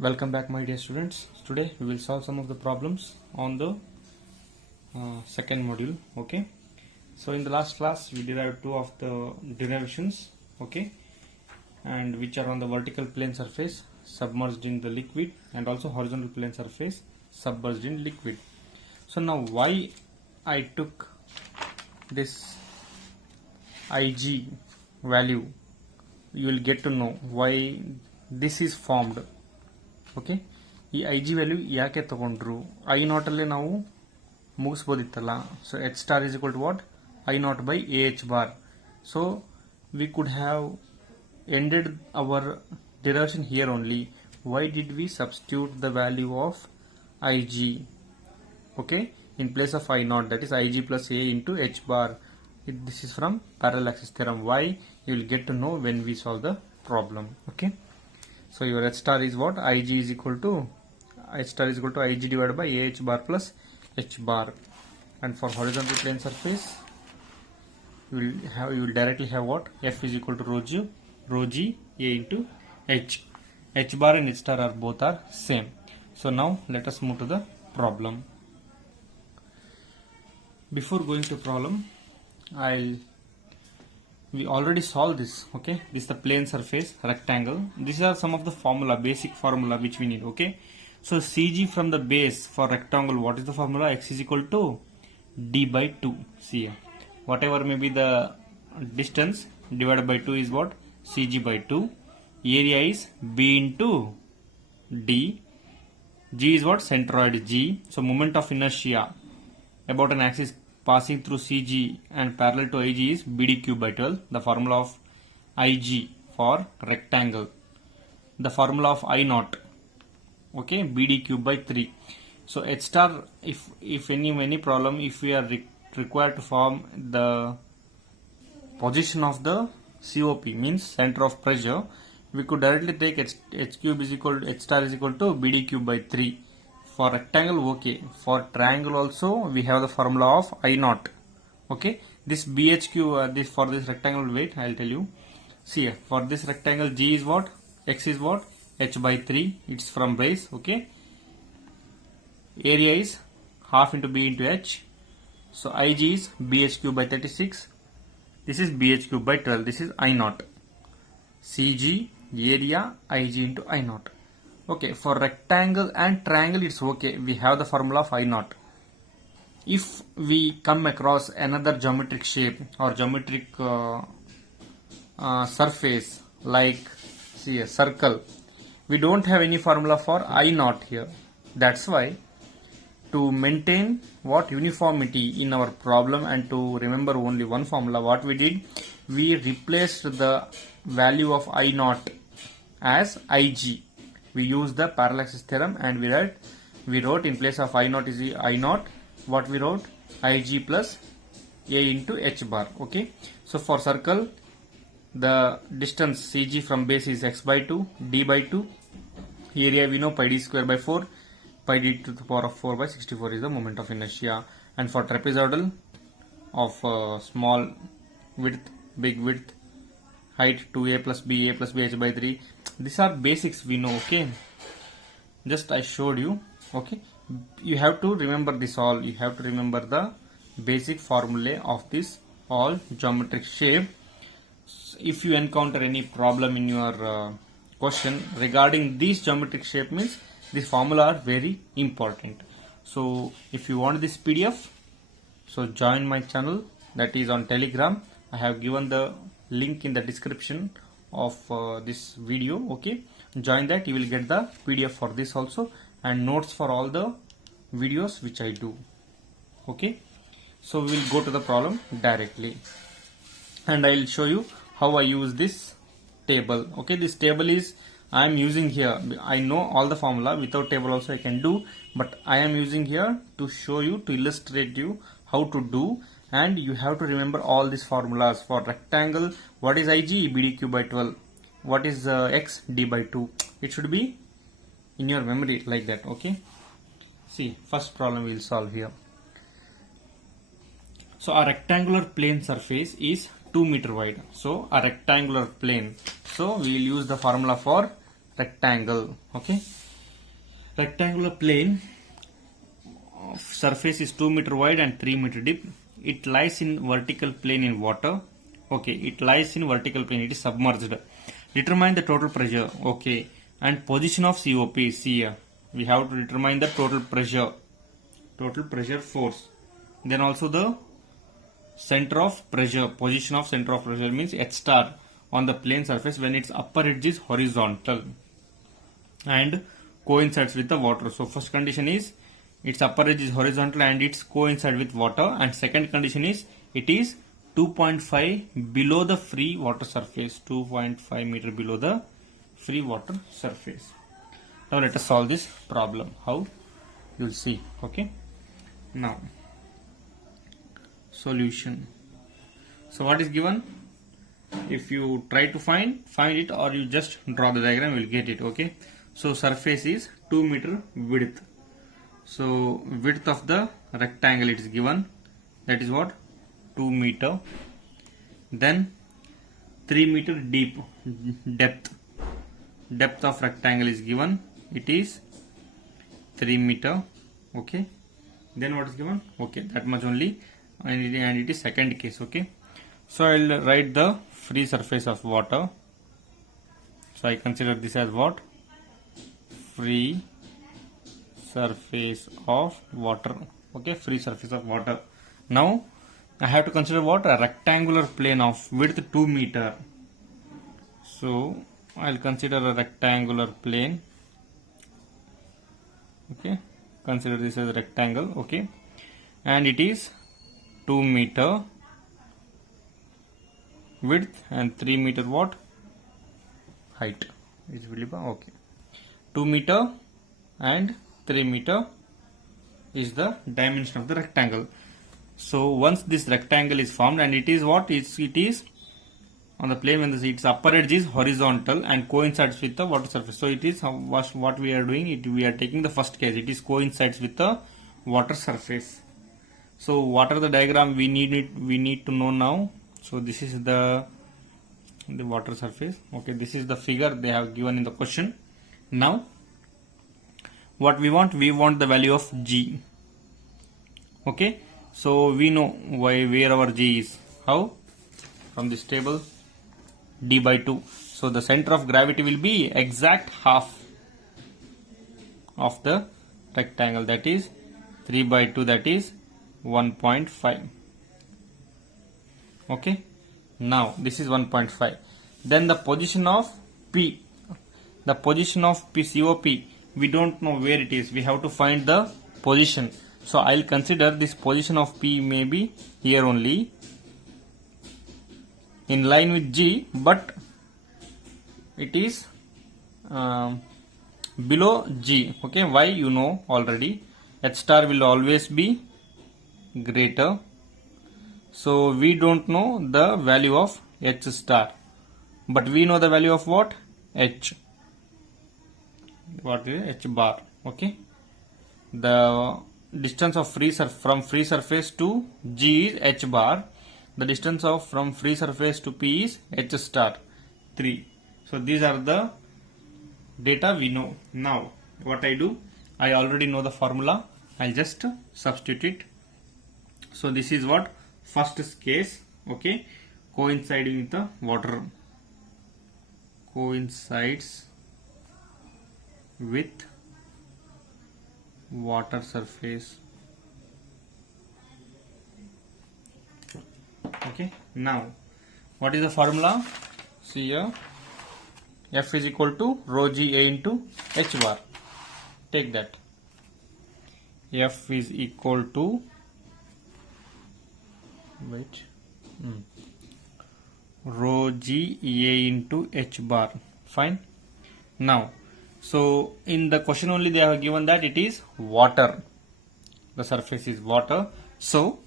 Welcome back, my dear students. Today we will solve some of the problems on the second module. Okay, so in the last class we derived two of the derivations, okay, and which are on the vertical plane surface submerged in the liquid and also horizontal plane surface submerged in liquid. So now why I took this Ig value, you will get to know why this is formed. Okay, ಈ I G value ಯಾಕೆ ತಗೊಂಡ್ರು? I ನಾಟಲ್ಲೇ ನಾವು ಮುಗಿಸ್ಬೋದಿತ್ತಲ್ಲ. So H star is equal to what? I naught by a H bar. So we could have ended our derivation here only. Why did we substitute the value of Ig, okay, in place of I naught, that is Ig plus A into H bar? This is from parallel axis theorem. Why? You will get to know when we solve the problem. Okay, so your H star is what? Ig is equal to Ig divided by A H bar plus H bar, and for horizontal plane surface you will directly have what? F is equal to rho g A into H. H bar and H star are both are same. So now let us move to the problem. Before going to problem, we already solved this. Okay, this is the plane surface rectangle. These are some of the formula, basic formula which we need. Okay, so CG from the base for rectangle, what is the formula? X is equal to D by 2. See here, whatever may be the distance divided by 2 is what? CG by 2. Area is B into D. G is what? Centroid G. So moment of inertia about an axis passing through CG and parallel to IG is BD cube by 12. The formula of IG for rectangle. The formula of I naught, okay, BD cube by 3. So H star, if any problem, if we are required to form the position of the COP, means center of pressure, we could directly take H cube is equal to H star is equal to BD cube by 3. For rectangle, okay. For triangle also we have the formula of I naught. Okay, this BHQ this for this rectangle, wait, I'll tell you. See here, for this rectangle G is what? X is what? H by 3. It's from base. Okay, area is half into B into H. So Ig is BHQ by 36. This is BHQ by 12. This is I naught. CG area Ig into I naught. Okay, for rectangle and triangle it's okay. We have the formula of I naught. If we come across another geometric shape or geometric surface like, see, a circle, we don't have any formula for I naught here. That's why, to maintain what? Uniformity in our problem and to remember only one formula, what we did, we replaced the value of I naught as Ig. We use the parallel axis theorem and we wrote in place of I naught is I naught, what we wrote? Ig plus A into H bar. Okay, so for circle, the distance CG from base is X by 2, D by 2. Area we know pi d square by 4. Pi d to the power of 4 by 64 is the moment of inertia. And for trapezoidal, of small width, big width, height 2a plus b, a plus b, h by 3. These are basics we know. Okay, just I showed you. Okay, you have to remember this all. You have to remember the basic formulae of this all geometric shape. If you encounter any problem in your question regarding this geometric shape, means this formula are very important. So if you want this PDF, so join my channel, that is on Telegram. I have given the link in the description of this video. Okay, join that, you will get the PDF for this also and notes for all the videos which I do. Okay, so we will go to the problem directly and I will show you how I use this table. Okay, this table is I am using here. I know all the formula, without table also I can do, but I am using here to show you, to illustrate you how to do. And you have to remember all these formulas. For rectangle, what is Ig? BDQ by 12. What is X? D by 2. It should be in your memory like that. Okay, see, first problem we will solve here. So a rectangular plane surface is 2 meter wide. So a rectangular plane, so we will use the formula for rectangle. Okay, rectangular plane of surface is 2 meter wide and 3 meter deep. It lies in vertical plane in water. Okay, it lies in vertical plane. It is submerged. Determine the total pressure. Okay, and position of COP. See here, we have to determine the total pressure force. Then also the center of pressure, position of center of pressure means H star on the plane surface when its upper edge is horizontal and coincides with the water. So first condition is its upper edge is horizontal and it's coincide with water, and second condition is it is 2.5 below the free water surface, 2.5 meter below the free water surface. Now let us solve this problem. How? You will see. Okay. Now solution. So what is given? If you try to find it, or you just draw the diagram, you will get it. Okay. So surface is 2 meter width. So width of the rectangle it is given, that is what, 2 meter. Then 3 meter deep depth of rectangle is given, it is 3 meter. Okay. Then what is given? Okay, that much only, and it is second case. Okay. So I will write the free surface of water. So I consider this as what? Free surface of water. Okay, free surface of water. Now I have to consider what? A rectangular plane of width 2 meter. So I'll consider a rectangular plane. Okay, consider this as a rectangle. Okay, and it is 2 meter width and 3 meter what? Height. Is visible? Okay, 2 meter and 3 meter is the dimension of the rectangle. So once this rectangle is formed, and it is what? It is on the plane when its upper edge is horizontal and coincides with the water surface. So it is what we are doing. We are taking the first case. It is coincides with the water surface. So what are the diagram we need to know now? So this is the water surface. Okay, this is the figure they have given in the question. Now what we want the value of G. Okay, so we know where our G is. How? From this table, D by 2. So the center of gravity will be exact half of the rectangle, that is 3 by 2, that is 1.5. Okay, now this is 1.5. Then the position of P, COP, we don't know where it is. We have to find the position. So I'll consider this position of P may be here only, in line with G, but it is below G. Okay, why? You know already. H star will always be greater. So we don't know the value of H star, but we know the value of what? H. What is H bar? Okay. The distance of from free surface to G is H bar. The distance from free surface to P is H star 3. So these are the data we know. Now what I do? I already know the formula. I'll just substitute it. So this is what? First case. Okay, coinciding with the water. Coincides with water surface. Okay, now what is the formula? See here, F is equal to rho G A into H bar. Take that. F is equal to rho G A into H bar. Fine. Now, so in the question only they have given that it is water. The surface is water. So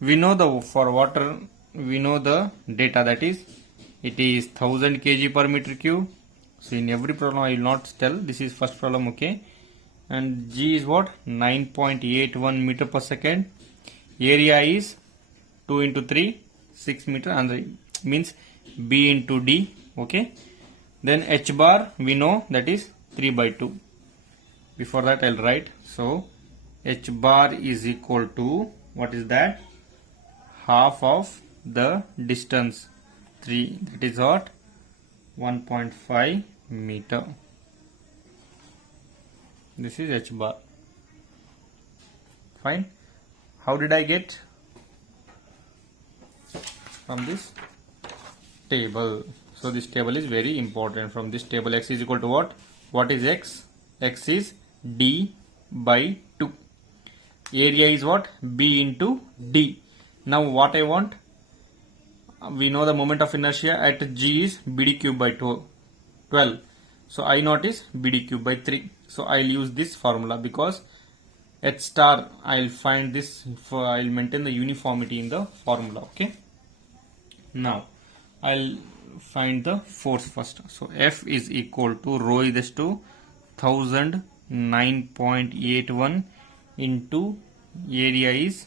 we know for water we know the data, that is it is 1000 kg per meter cube. So in every problem I will not tell. This is first problem. Okay, and G is what? 9.81 meter per second. Area is 2 into 3, 6 meter, and means B into D. Okay, then H bar we know that is 3 by 2. Before that I'll write. So h bar is equal to, what is that? Half of the distance 3, that is what? 1.5 meter. This is h bar. Fine. How did I get? From this table. So this table is very important. From this table, x is equal to what? What is x? X is d by 2. Area is what? B into d. Now what I want? We know the moment of inertia at G is BD cube by 12. So I naught is BD cube by 3. So I'll use this formula because H star, I'll find this, I'll maintain the uniformity in the formula. Okay. Now I'll find the force first. So F is equal to rho is to 1009.81 into area is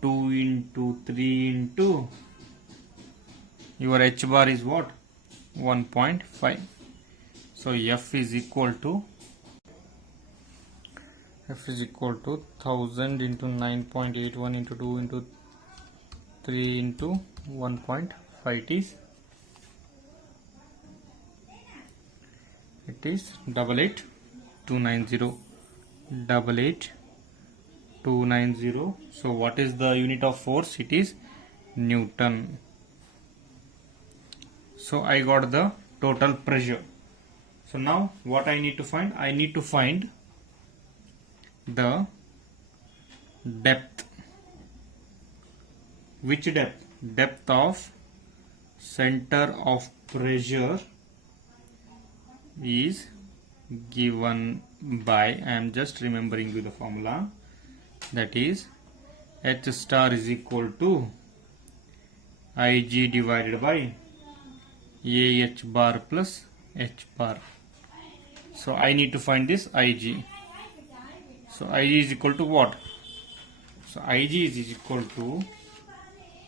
2 into 3 into your h bar is what? 1.5. So F is equal to 1000 into 9.81 into 2 into 3 into 1.5. It is 88290. 88290. So what is the unit of force? It is Newton. So I got the total pressure. So now what I need to find? I need to find the depth. Which depth? Depth of center of pressure is given by, I am just remembering you the formula, that is H star is equal to Ig divided by AH bar plus H bar. So I need to find this Ig. So Ig is equal to what? So Ig is equal to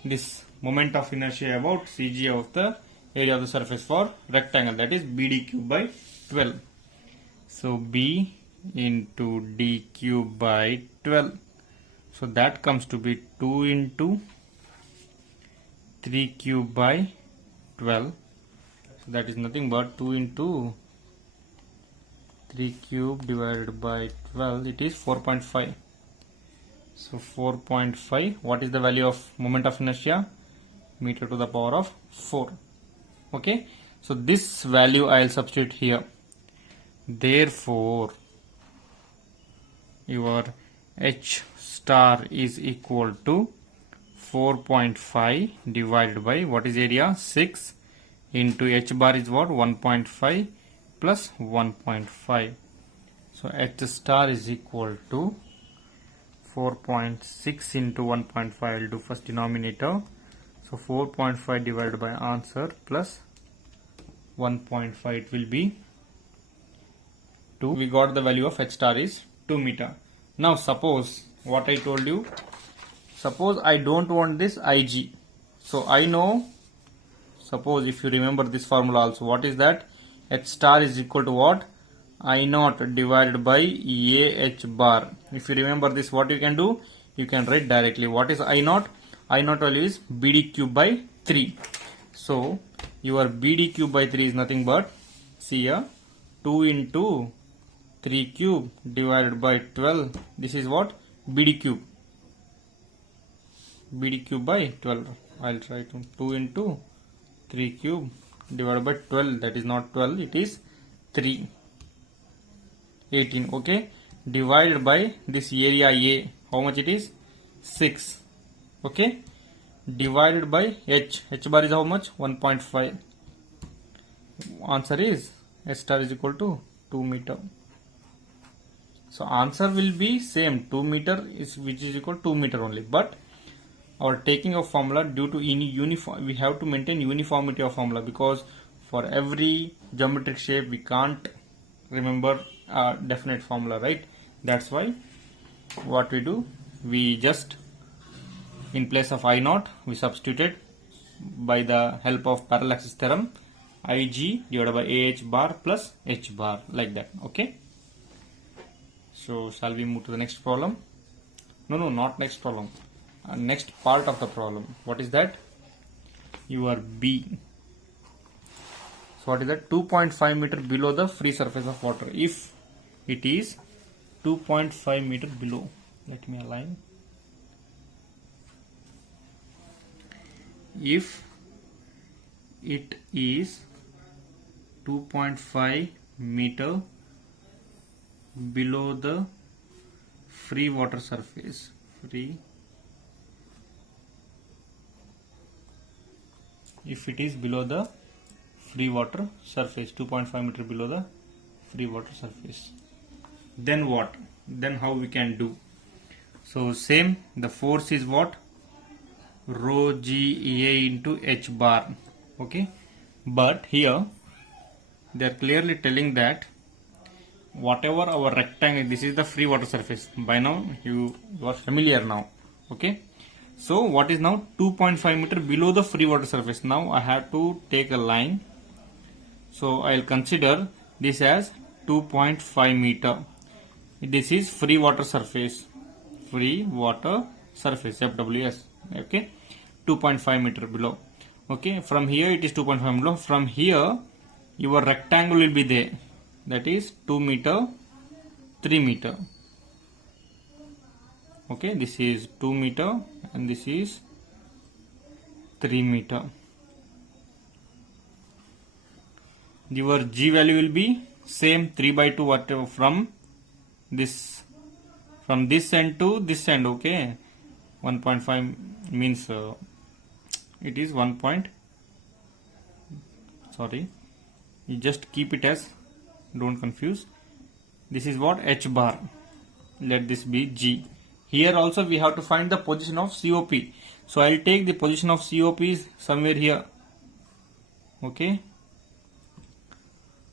this moment of inertia about Cg of the area of the surface for rectangle, that is BD cube by 12. So B into D cube by 12. So that comes to be 2 into 3 cube by 12. So that is nothing but 2 into 3 cube divided by 12. It is 4.5. So 4.5. What is the value of moment of inertia? Meter to the power of 4. Okay. So this value I will substitute here. Therefore, your H star is equal to 4.5 divided by, what is area? 6 into H bar is what? 1.5 plus 1.5. So H star is equal to 4.6 into 1.5. I will do first denominator. So 4.5 divided by answer plus 1.5, it will be 2. We got the value of H star is 2 meter. Now suppose what I told you, suppose I don't want this Ig. So I know, suppose if you remember this formula also, what is that? H star is equal to what? I naught divided by AH bar. If you remember this, what you can do? You can write directly. What is I naught? I naught value is BD cube by 3. So your BD cube by 3 is nothing but, see here, 2 into 3 cube divided by 12. This is what? BD cube. BD cube by 12. I'll try to 2 into 3 cube divided by 12. That is not 12. It is 3. 18. Okay. Divided by this area A. How much it is? 6. Okay. Divided by H. H bar is how much? 1.5. Answer is H star is equal to 2 meter. So answer will be same, 2 meter is, which is equal to 2 meter only. But our taking of formula, due to uniform, we have to maintain uniformity of formula, because for every geometric shape we can't remember a definite formula, right? That's why what we do, we just in place of I naught we substituted by the help of parallel axis theorem Ig divided by AH bar plus H bar, like that. Okay. So shall we move to the next problem? No, not next problem. Next part of the problem. What is that? Your B. So what is that? 2.5 meter below the free surface of water. If it is 2.5 meter below, let me align. If it is 2.5 meter below the free water surface, if it is below the free water surface, 2.5 meter below the free water surface, then what? Then how we can do? So same, the force is what? Rho G A into H bar. Okay, but here they are clearly telling that whatever our rectangle, this is the free water surface. By now you are familiar now. Okay, so what is now 2.5 meter below the free water surface? Now I have to take a line. So I will consider this as 2.5 meter. This is free water surface. Free water surface, FWS. Okay, 2.5 meter below. Okay, from here it is 2.5 below. From here your rectangle will be there. That is 2 meter, 3 meter. Okay, this is 2 meter and this is 3 meter. Your G value will be same 3 by 2 whatever from this end to this end. Okay, 1.5 means it is 1 point. Sorry, you just keep it as, don't confuse. This is what? H bar. Let this be G. Here also we have to find the position of COP. So I will take the position of COP is somewhere here. Okay,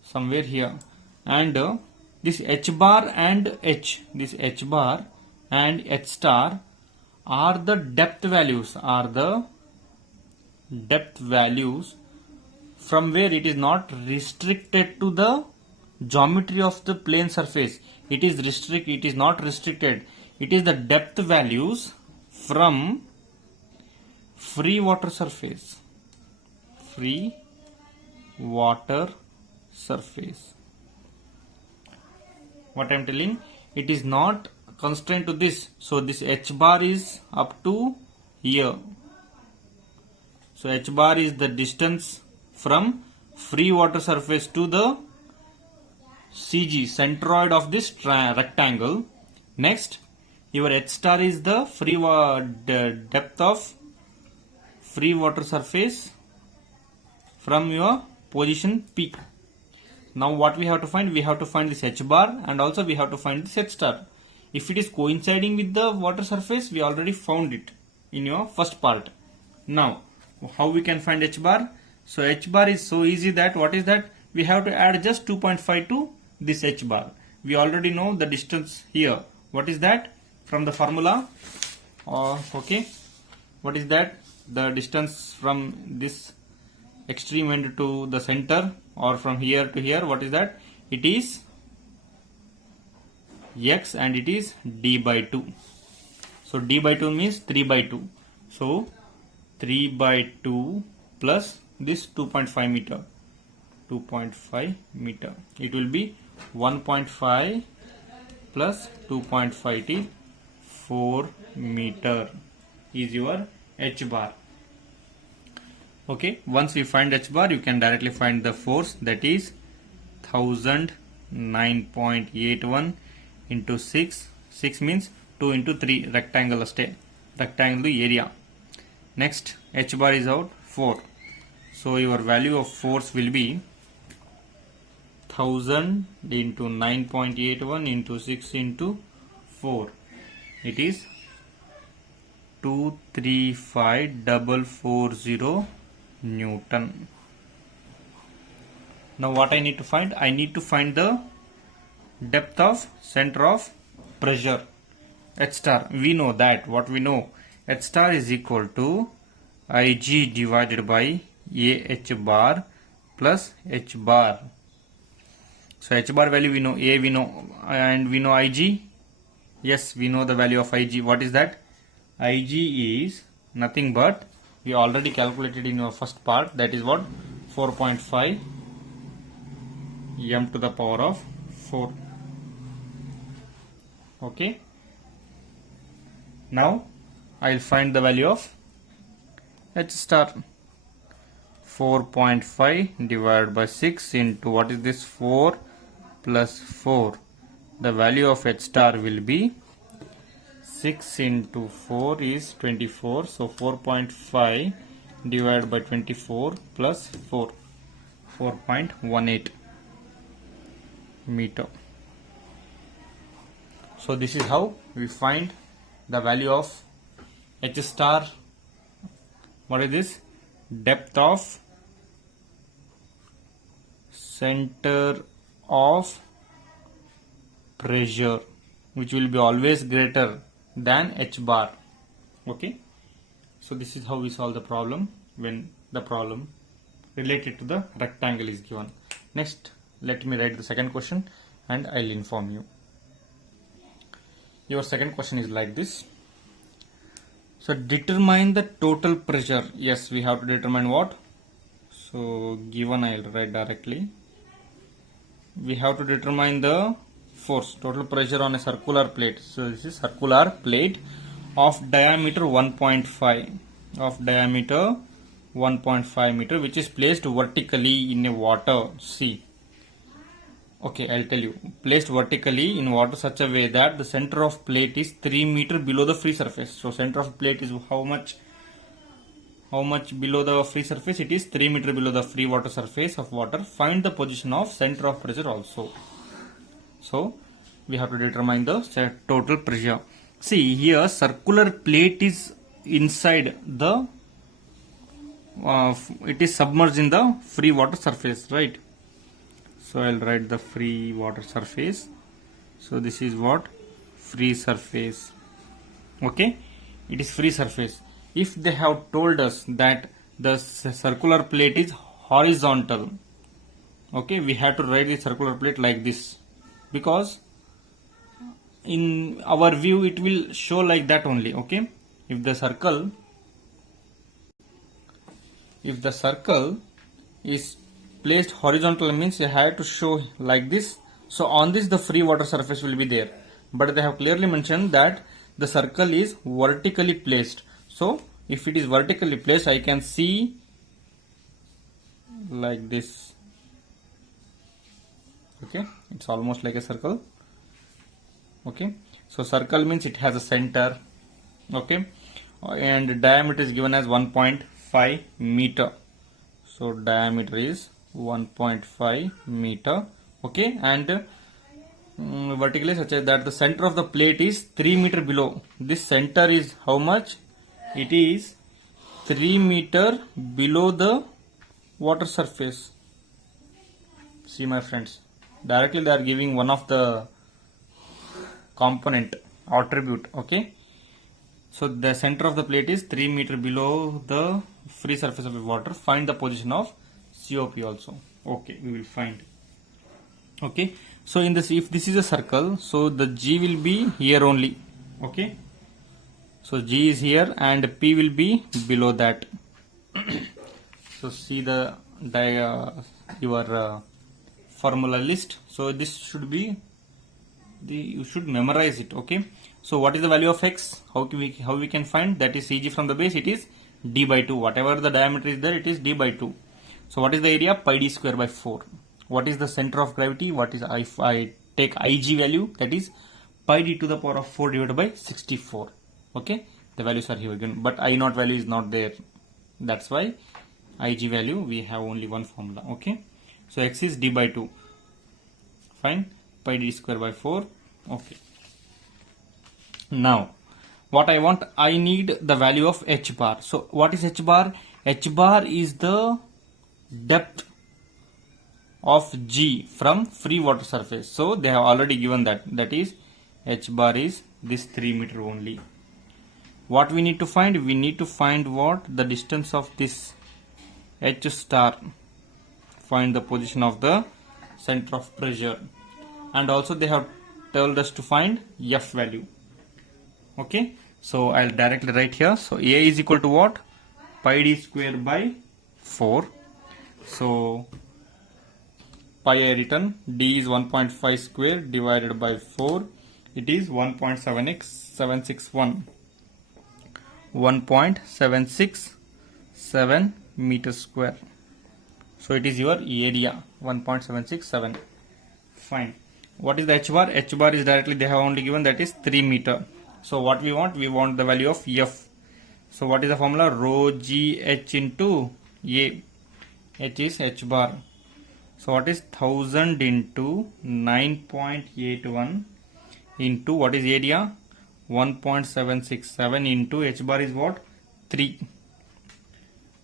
somewhere here. And this H bar and H, this H bar and H star are the depth values, from where it is not restricted to the geometry of the plane surface. It is not restricted. It is the depth values from free water surface. Free water surface. What I am telling, it is not constrained to this. So this H bar is up to here. So H bar is the distance from free water surface to the CG, centroid of this rectangle. Next, your H star is the depth of free water surface from your position P. Now what we have to find? We have to find this H bar and also we have to find this H star. If it is coinciding with the water surface, we already found it in your first part. Now, how we can find H bar? So H bar is so easy that what is that? We have to add just 2.5 to this H bar. We already know the distance here. What is that? From the formula. Okay. What is that? The distance from this extreme end to the center or from here to here. What is that? It is X and it is D by 2. So D by 2 means 3 by 2. So 3 by 2 plus this 2.5 meter. 2.5 meter. It will be 1.5 plus 2.5, it is 4 meter is your H bar. Okay, once we find H bar, you can directly find the force, that is 1009.81 into 6. 6 means 2 into 3 rectangle area. Next, H bar is out 4. So your value of force will be 1000 into 9.81 into 6 into 4. It is 235,440 Newton. Now what I need to find? I need to find the depth of center of pressure, H star. We know that. What we know? H star is equal to Ig divided by AH bar plus H bar. So h bar value we know, A we know, and we know Ig. Yes, we know the value of Ig. What is that? Ig is nothing but, we already calculated in our first part, that is what? 4.5 m to the power of 4. Okay. Now I'll find the value of h star. 4.5 divided by 6 into, what is this, 4 plus 4. The value of h star will be 6 into 4 is 24. So 4.5 divided by 24 plus 4. 4.18 meter. So this is how we find the value of h star. What is this? Depth of center of pressure, which will be always greater than h bar. Okay. So this is how we solve the problem when the problem related to the rectangle is given. Next, let me write the second question and I'll inform you. Your second question is like this. So determine the total pressure. Yes, we have to determine what? So given, I'll write directly. We have to determine the force, total pressure on a circular plate. So this is circular plate of diameter 1.5 meter, which is placed vertically in a water. See. Okay, I'll tell you. Placed vertically in water such a way that the center of plate is 3 meter below the free surface. So center of plate is how much below the free surface? It is 3 meter below the free water surface of water. Find the position of center of pressure also. So we have to determine the total pressure. See here, circular plate is inside the it is submerged in the free water surface, right? So I'll write the free water surface. So this is what? Free surface. Okay, it is free surface. If they have told us that the circular plate is horizontal, okay, we have to write the circular plate like this, because in our view it will show like that only. Okay, if the circle is placed horizontal, means you have to show like this. So on this the free water surface will be there, but they have clearly mentioned that the circle is vertically placed. So if it is vertically placed, I can see like this. Okay, it's almost like a circle. Okay, so circle means it has a center. Okay, and diameter is given as 1.5 meter. So diameter is 1.5 meter. Okay, and vertically such that the center of the plate is 3 meter below. This center is how much? It is 3 meter below the water surface. See my friends, directly they are giving one of the component attribute. Okay, so the center of the plate is 3 meter below the free surface of the water. Find the position of COP also. Okay, we will find. Okay, so in this, if this is a circle, so the G will be here only. Okay, so G is here and P will be below that. So see the your formula list. So this should be you should memorize it. Okay, so what is the value of x? How we can find? That is CG from the base, it is d by 2. Whatever the diameter is there, it is d by 2. So what is the area? Pi d square by 4. What is the center of gravity? What is, if I take Ig value, that is pi d to the power of 4 divided by 64. Okay, the values are here again, but I naught value is not there. That's why Ig value we have only one formula. Okay, so x is d by 2. Fine, pi d square by 4. Okay, now what I want, I need the value of h bar. So what is h bar? H bar is the depth of G from free water surface. So they have already given that. That is h bar is this 3 meter only. What we need to find? We need to find what? The distance of this h star. Find the position of the center of pressure, and also they have told us to find F value. Okay, so I'll directly write here. So A is equal to what? Pi d square by 4. So pi I written, d is 1.5 square divided by 4. It is 1.761. 1.767 meters square. So it is your area, 1.767. Fine. What is the h bar? H bar is directly they have only given, that is 3 meter. So what we want? We want the value of F. So what is the formula? Rho g h into A. H is h bar. So what is 1000 into 9.81 into what is area? 1.767 into h bar is what? 3.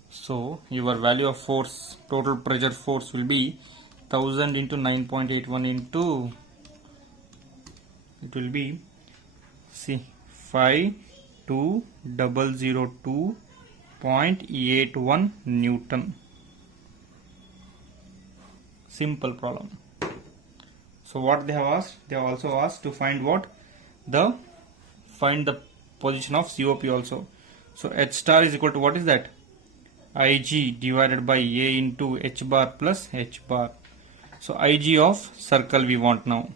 So your value of force, total pressure force will be 1000 into 9.81 into, it will be, see, 52002.81 Newton. Simple problem. So what they have asked? They have also asked to find what? Find the position of COP also. So H star is equal to what is that? Ig divided by A into H bar plus H bar. So Ig of circle we want now.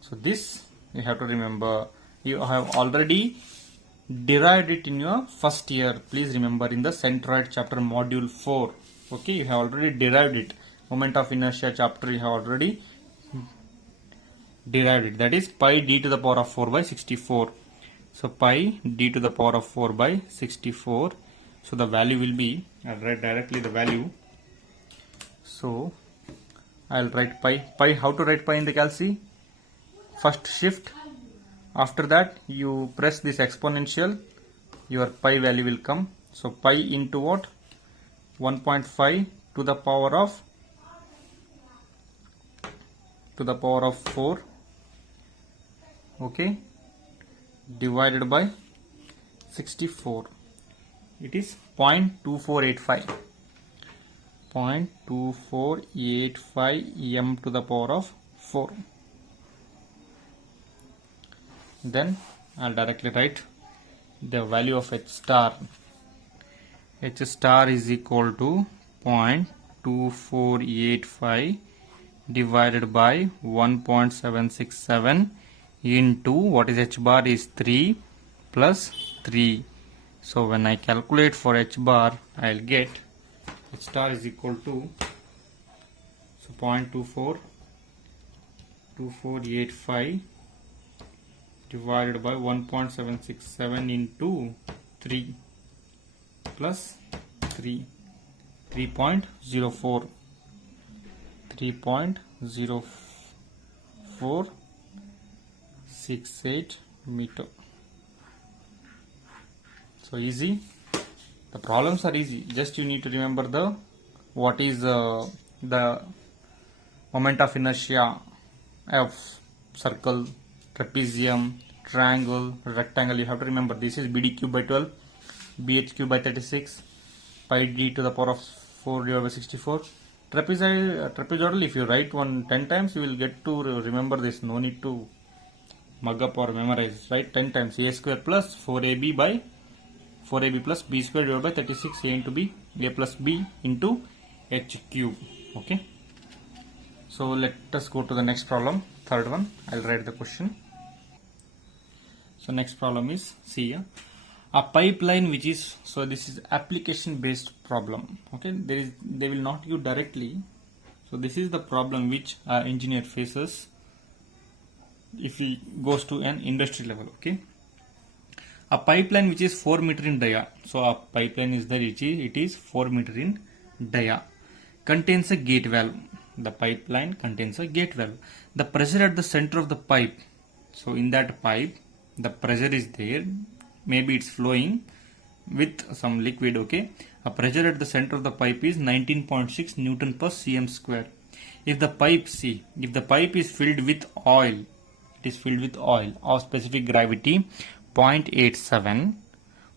So this you have to remember. You have already derived it in your first year. Please remember, in the centroid chapter module 4. Okay, you have already derived it. Moment of inertia chapter you have already derived it. That is pi d to the power of 4 by 64. So pi d to the power of 4 by 64. So the value will be, I'll write directly the value. So I'll write pi. Pi, how to write pi in the calci? First shift. After that you press this exponential, your pi value will come. So pi into what? 1.5 to the power of 4. Okay, divided by 64. It is 0.2485. 0.2485 m to the power of 4. Then I'll directly write the value of H star. H star is equal to 0.2485 divided by 1.767 into what is H bar is 3 plus 3. So when I calculate for H bar, I'll get H star is equal to, so 0.2485 divided by 1.767 into 3 plus 3, 3.04 3.0468 meter. So easy. The problems are easy. Just you need to remember the what is the moment of inertia of circle, trapezium, triangle, rectangle. You have to remember this is BD cube by 12, BH cube by 36, pi d to the power of 4 divided by 64. Trapezoidal, if you write 10 times, you will get to remember this. No need to mug up or memorize. Right, 10 times a square plus 4ab by 4ab plus b square divided by 36 a into b, a plus b into h cube. Okay. So let us go to the next problem, third one. I'll write the question. So next problem is, see here, a pipeline which is, so this is application based problem. Okay, they will not give directly. So this is the problem which our engineer faces if he goes to an industry level. Okay, a pipeline which is 4 meter in dia. So a pipeline is there, it is 4 meter in dia, contains a gate valve. The pipeline contains a gate valve. The pressure at the center of the pipe, so in that pipe the pressure is there, maybe it's flowing with some liquid. Okay, a pressure at the center of the pipe is 19.6 Newton per cm square. If the pipe is filled with oil, it is filled with oil of specific gravity 0.87,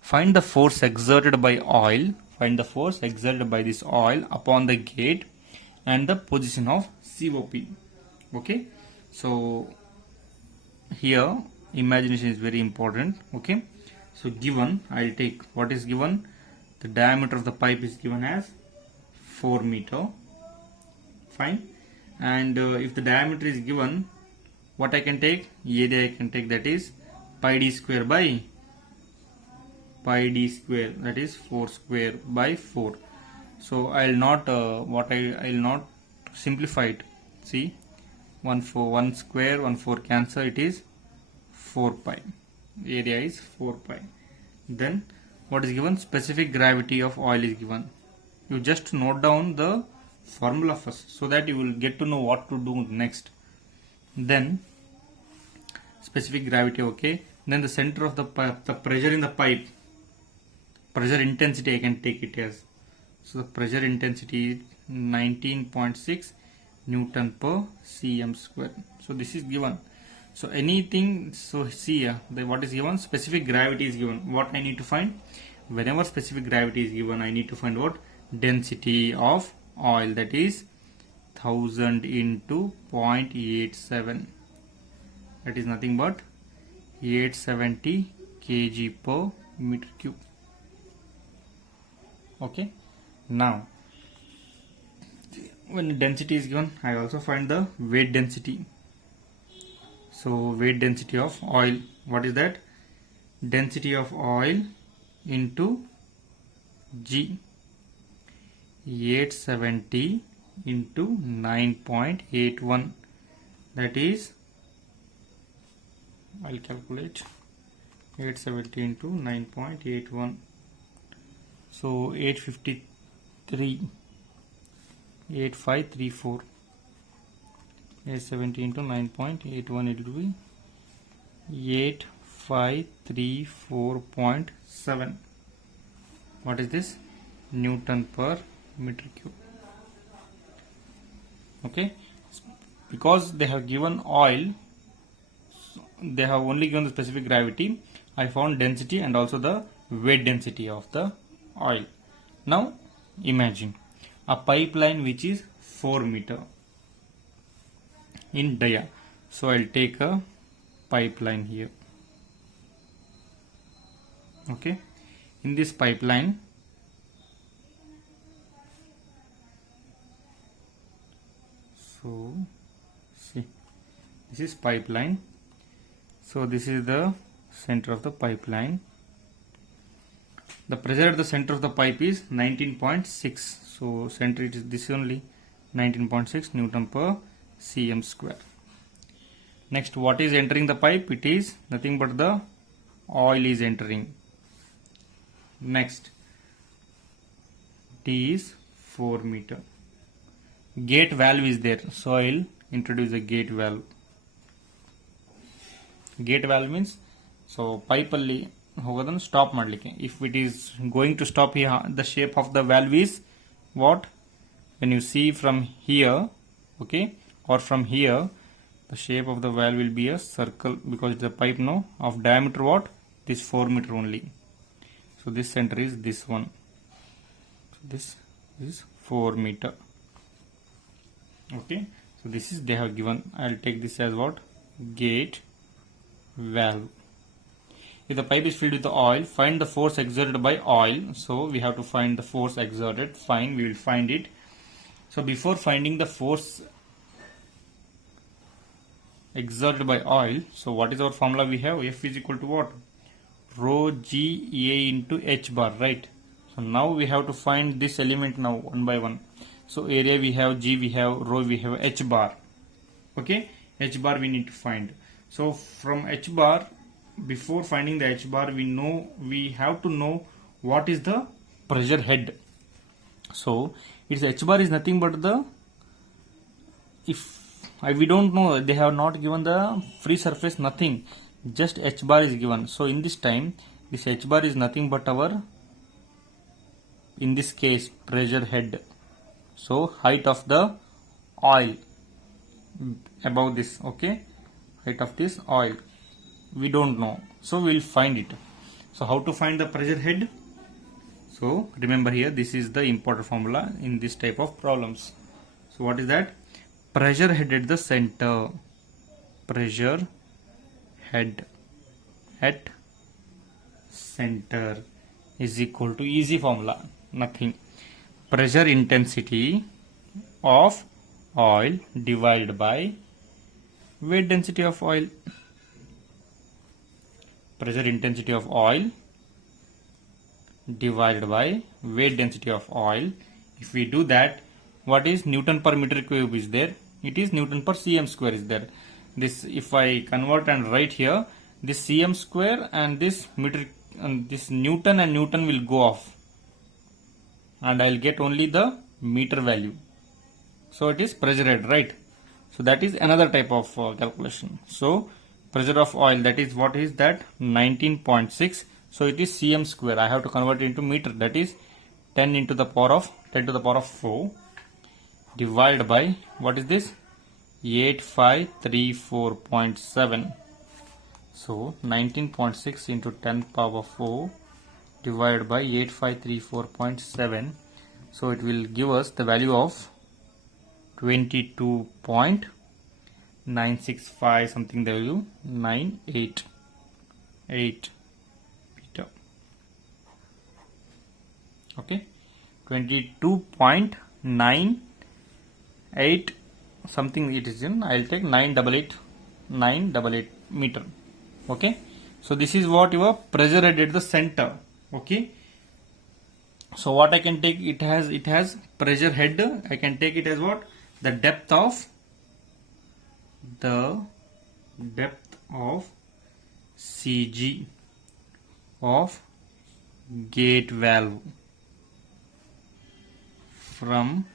find the force exerted by oil, find the force exerted by this oil upon the gate and the position of COP. Okay, so here imagination is very important. Okay, so given, I'll take what is given. The diameter of the pipe is given as 4 meter. Fine. And if the diameter is given, what I can take? Area I can take, that is pi d square by pi d square, that is 4 square by 4. So I'll not I'll not simplify it. See, 1 square 1 4 cancel, it is 4 pi. Area is 4 pi. Then what is given? Specific gravity of oil is given. You just note down the formula first so that you will get to know what to do next. Then specific gravity, okay. Then the center of the pipe, the pressure in the pipe, pressure intensity I can take it as. So the pressure intensity is 19.6 Newton per cm square. So this is given. So anything, so see here, what is given? Specific gravity is given. What I need to find? Whenever specific gravity is given, I need to find what? Density of oil, that is 1000 into 0.87. That is nothing but 870 kg per meter cube. Okay. Now, when the density is given, I also find the weight density. So weight density of oil, what is that? Density of oil into G. 870 into 9.81, that is, I'll calculate 870 into 9.81, so 8534. 870 into 9.81, it will be 8534.7. What is this? Newton per meter cube. Okay, because they have given oil, they have only given the specific gravity. I found density and also the weight density of the oil. Now imagine a pipeline which is 4 meter in dia. So I'll take a pipeline here. Okay, in this pipeline, so see, this is pipeline. So this is the center of the pipeline. The pressure at the center of the pipe is 19.6. So center, it is this only, 19.6 Newton per cm square. Next, what is entering the pipe? It is nothing but the oil is entering. Next, T is 4 meter. Gate valve is there, so I'll introduce a gate valve. Gate valve means, so pipe alli hogadanu stop madlikke. If it is going to stop here, the shape of the valve is what? When you see from here, okay, or from here, the shape of the valve will be a circle, because the pipe now of diameter what? This 4 meter only. So this center is this one. So this is 4 meter. Okay, so this is they have given. I'll take this as what? Gate valve. If the pipe is filled with the oil, find the force exerted by oil. So we have to find the force exerted. Fine, we will find it. So before finding the force exerted by oil, so what is our formula we have? F is equal to what? Rho G A into H bar, right? So now we have to find this element now one by one. So area we have, G we have, rho we have, H bar. Okay, H bar we need to find. So from H bar, before finding the H bar, we have to know what is the pressure head. So its H bar is nothing but the, we don't know, they have not given the free surface, nothing, just H bar is given. So in this time, this H bar is nothing but our, in this case, pressure head. So height of the oil above this, okay, height of this oil we don't know, so we'll find it. So how to find the pressure head? So remember here, this is the important formula in this type of problems. So what is that? Pressure head at the center. Pressure head at center is equal to, easy formula, nothing, pressure intensity of oil divided by weight density of oil. Pressure intensity of oil divided by weight density of oil. If we do that, what is Newton per meter cube is there? It is Newton per cm square is there. This, if I convert and write here, this cm square and this meter and this Newton and Newton will go off, and I'll get only the meter value. So it is pressure head, right? So that is another type of calculation. So pressure of oil, that is, what is that? 19.6. So it is cm square. I have to convert it into meter. That is 10 into the power of 10 to the power of 4 divided by, what is this? 8534.7. So 19.6 into 10 power 4 divided by 8534.7. So it will give us the value of 22.965 something, the value 988 meter. Okay, 22.98 something it is in. I'll take 988 meter. Okay, so this is what your pressure head at the center. Okay, so what I can take, it has pressure head, I can take it as what? The depth of CG of gate valve from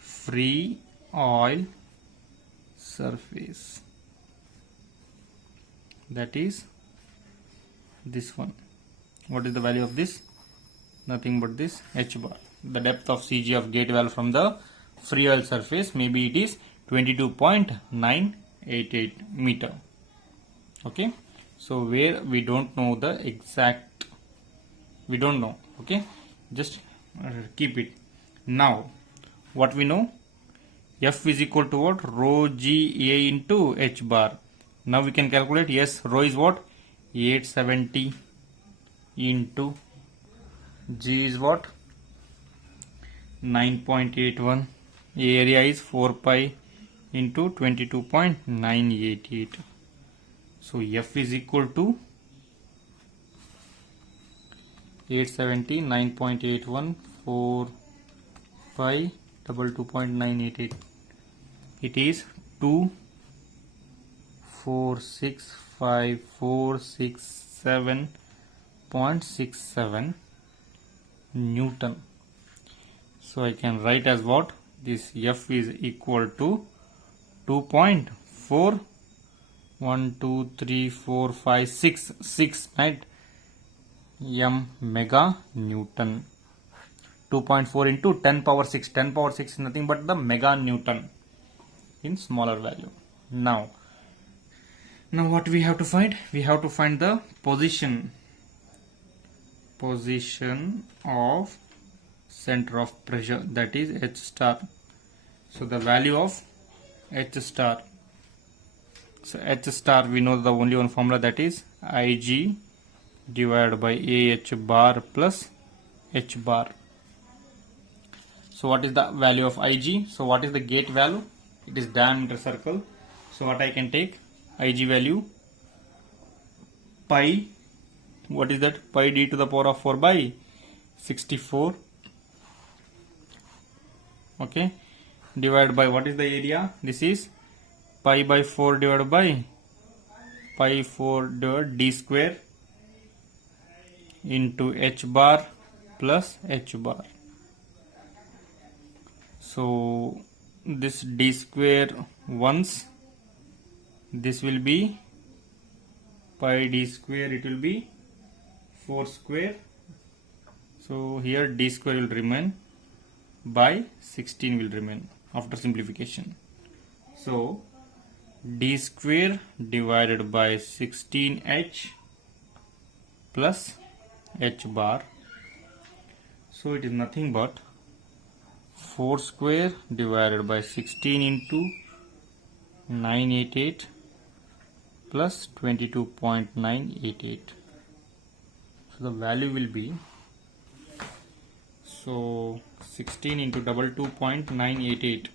free oil surface, that is this one. What is the value of this? Nothing but this h bar, the depth of CG of gate valve from the free oil surface. Maybe it is 22.988 meter. Okay, so where we don't know the exact, we don't know. Okay, just keep it. Now what we know, F is equal to what? Rho G A into h bar. Now we can calculate. Yes, rho is what? 870 into G is what? 9.81. Area is 4 pi into 22.988. So F is equal to 870, 9.81, 4 pi, 22.988. It is 2465467.67 Newton. So I can write as what? This F is equal to 2.41234566, right? M mega Newton. 2.4 into 10 power 6. 10 power 6 is nothing but the mega Newton in smaller value. Now what we have to find? We have to find the position of center of pressure, that is H star. So the value of H star. So H star, we know the only one formula, that is Ig divided by AH bar plus H bar. So what is the value of Ig? So what is the gate value? It is diameter circle. So what I can take? Ig value pi, what is that? Pi d to the power of 4 by 64. Okay, divided by, what is the area? This is pi by 4 divided by pi 4 divided d square into h bar plus h bar. So this d square once, this will be pi d square, it will be 4 square. So here d square will remain, by 16 will remain after simplification. So d square divided by 16h plus h bar. So it is nothing but 4 square divided by 16 into 988 plus 22.988. So the value will be, so 16 into 22.988.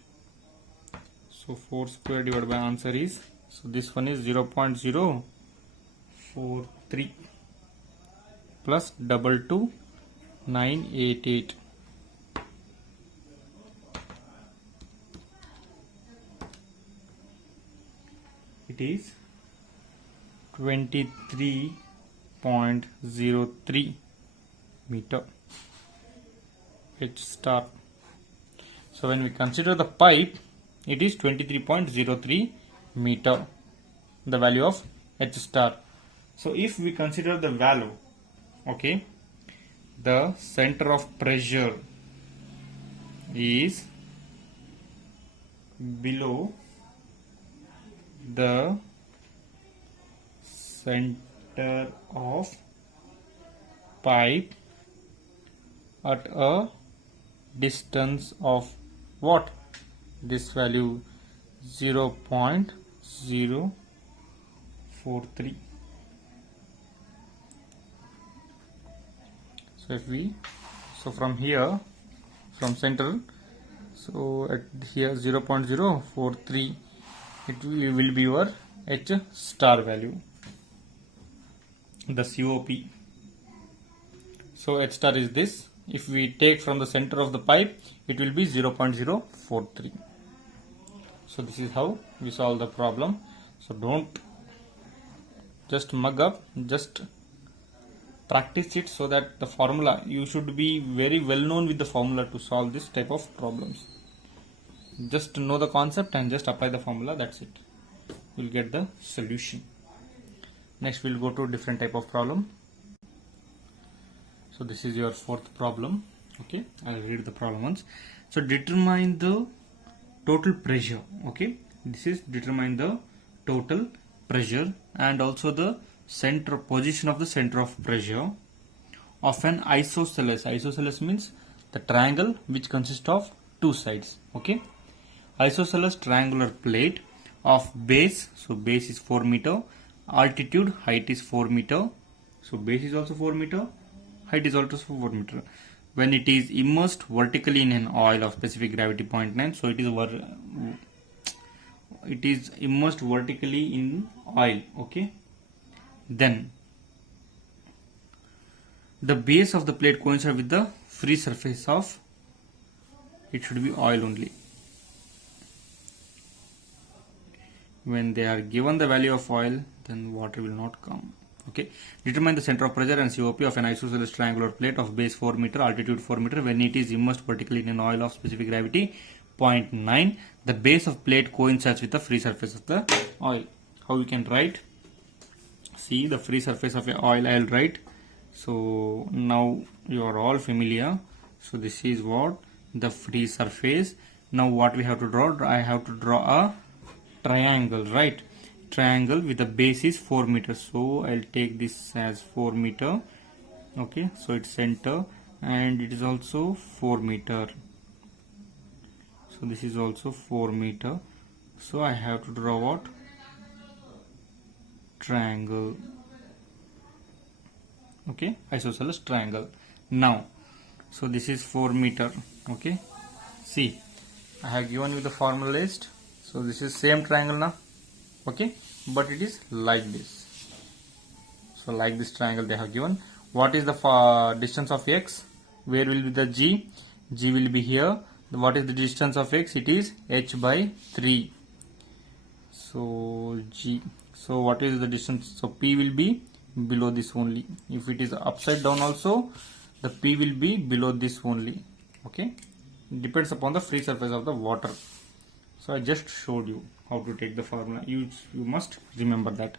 So 4 square divided by answer is, so this one is 0.043 plus 22988. It is 23.03 meter H star. So when we consider the pipe, it is 23.03 meter, the value of H star. So if we consider the value, okay, the center of pressure is below the center of pipe at a distance of what? This value 0.043. So if we, so from here, from center, so at here 0.043, it will be your H star value, the COP. So H star is this. If we take from the center of the pipe, it will be 0.043. So this is how we solve the problem. So don't just mug up, just practice it, so that the formula, you should be very well known with the formula to solve this type of problems. Just know the concept and just apply the formula, that's it. We'll get the solution. Next we'll go to different type of problem. So this is your fourth problem. Okay, I'll read the problem once. So determine the total pressure. Okay, this is determine the total pressure and also the center position of the center of pressure of an isosceles. Isosceles means the triangle which consists of two sides. Okay, isosceles triangular plate of base, so base is 4 meter, altitude, height is 4 meter, so base is also 4 meter, height is also 4 meter. When it is immersed vertically in an oil of specific gravity 0.9, so it is immersed vertically in oil. Okay, then the base of the plate coincides with the free surface of, it should be oil only. When they are given the value of oil, then water will not come. Okay, determine the center of pressure and COP of an isosceles triangular plate of base 4 meter, altitude 4 meter when it is immersed vertically in an oil of specific gravity 0.9. The base of plate coincides with the free surface of the oil. How we can write? See, the free surface of a oil, I'll write. So now you are all familiar. So this is what the free surface. Now what we have to draw? I have to draw a triangle, right? Triangle with the base is 4 meters. So I'll take this as 4 meter. Okay, so it's center and it is also 4 meter. So this is also 4 meter. So I have to draw what? Triangle. Okay, isosceles triangle. Now, so this is 4 meter. Okay, see, I have given you the formula list. So this is same triangle now. Okay, but it is like this. So like this triangle they have given. What is the distance of x? Where will be the g? G will be here. What is the distance of x? It is h by 3. So g. So what is the distance? So p will be below this only. If it is upside down also, the p will be below this only. Okay, it depends upon the free surface of the water. So I just showed you how to take the formula. You must remember that.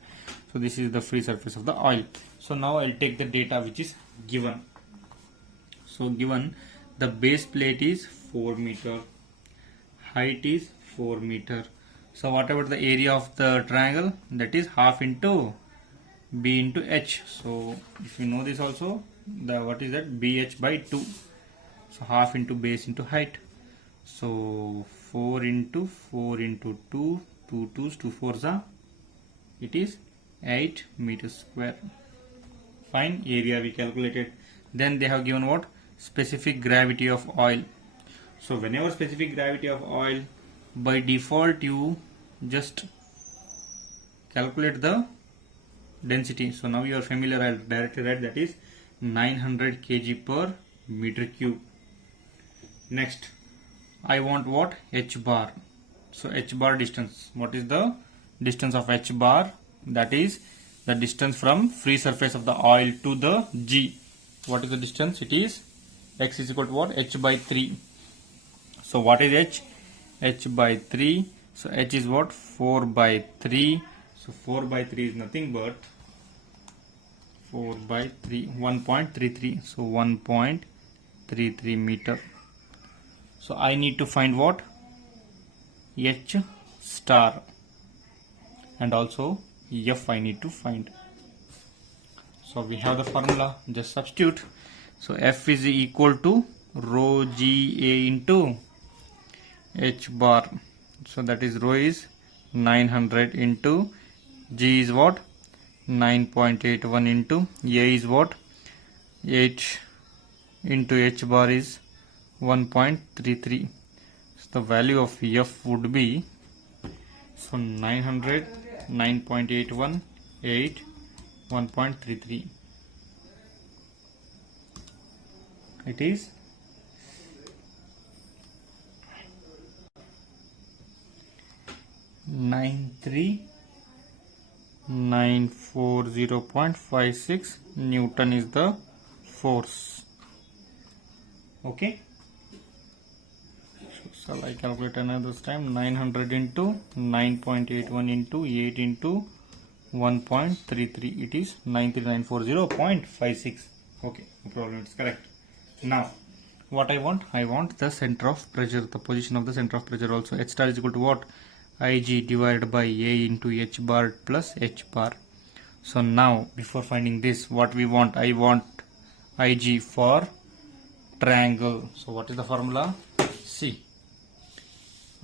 So this is the free surface of the oil. So now I'll take the data which is given. So given the base plate is 4 meter, height is 4 meter. So whatever the area of the triangle, that is half into b into h. So if you know this also, the what is that? bh by 2. So half into base into height. So 4 into 4 into 2, 2 2s, 2 4s are, it is 8 meters square. Fine, area we calculated. Then they have given what? Specific gravity of oil. So whenever specific gravity of oil, by default you just calculate the density. So now you are familiar, I'll directly write that is 900 kg per meter cube. Next, I want what? H bar. So H bar distance. What is the distance of H bar? That is the distance from free surface of the oil to the G. What is the distance? It is X is equal to what? H by 3. So what is H? H by 3. So H is what? 4 by 3. So 4 by 3 is nothing but 4 by 3, 1.33. So 1.33 meter. So I need to find what? H star, and also F I need to find. So we have the formula, just substitute. So F is equal to rho GA into H bar. So that is rho is 900 into G is what? 9.81 into A is what? 8 into H bar is 1.33. So the value of F would be, so 900, 9.81, 8, 1.33. It is 93940.56 Newton is the force. Okay. So shall I calculate another time? 900 into 9.81 into 8 into 1.33. It is 93940.56. Okay, no problem, it's correct. Now, what I want? I want the center of pressure, the position of the center of pressure also. H star is equal to what? Ig divided by A into H bar plus H bar. So now, before finding this, what we want? I want Ig for triangle. So what is the formula? See,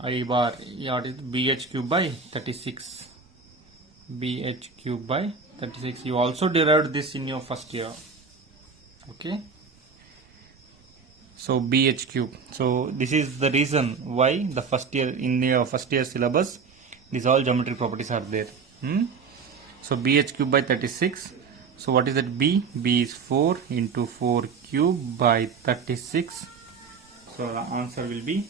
I bar, what is BH cube by 36. BH cube by 36. You also derived this in your first year. Okay. So BH cube. So this is the reason why the first year, in your first year syllabus, these all geometry properties are there. So BH cube by 36. So what is that? B? B is 4 into 4 cube by 36. So the answer will be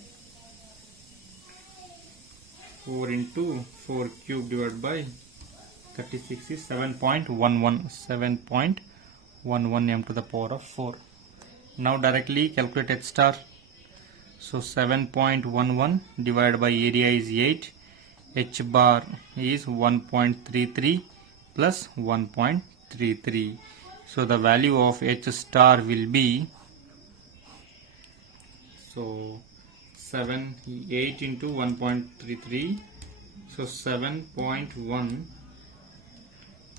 4 into 4 cube divided by 36 is 7.11. 7.11 m to the power of 4. Now directly calculate H star. So 7.11 divided by area is 8. H bar is 1.33 plus 1.33. So the value of H star will be, so 8 into 1.33. So 7.1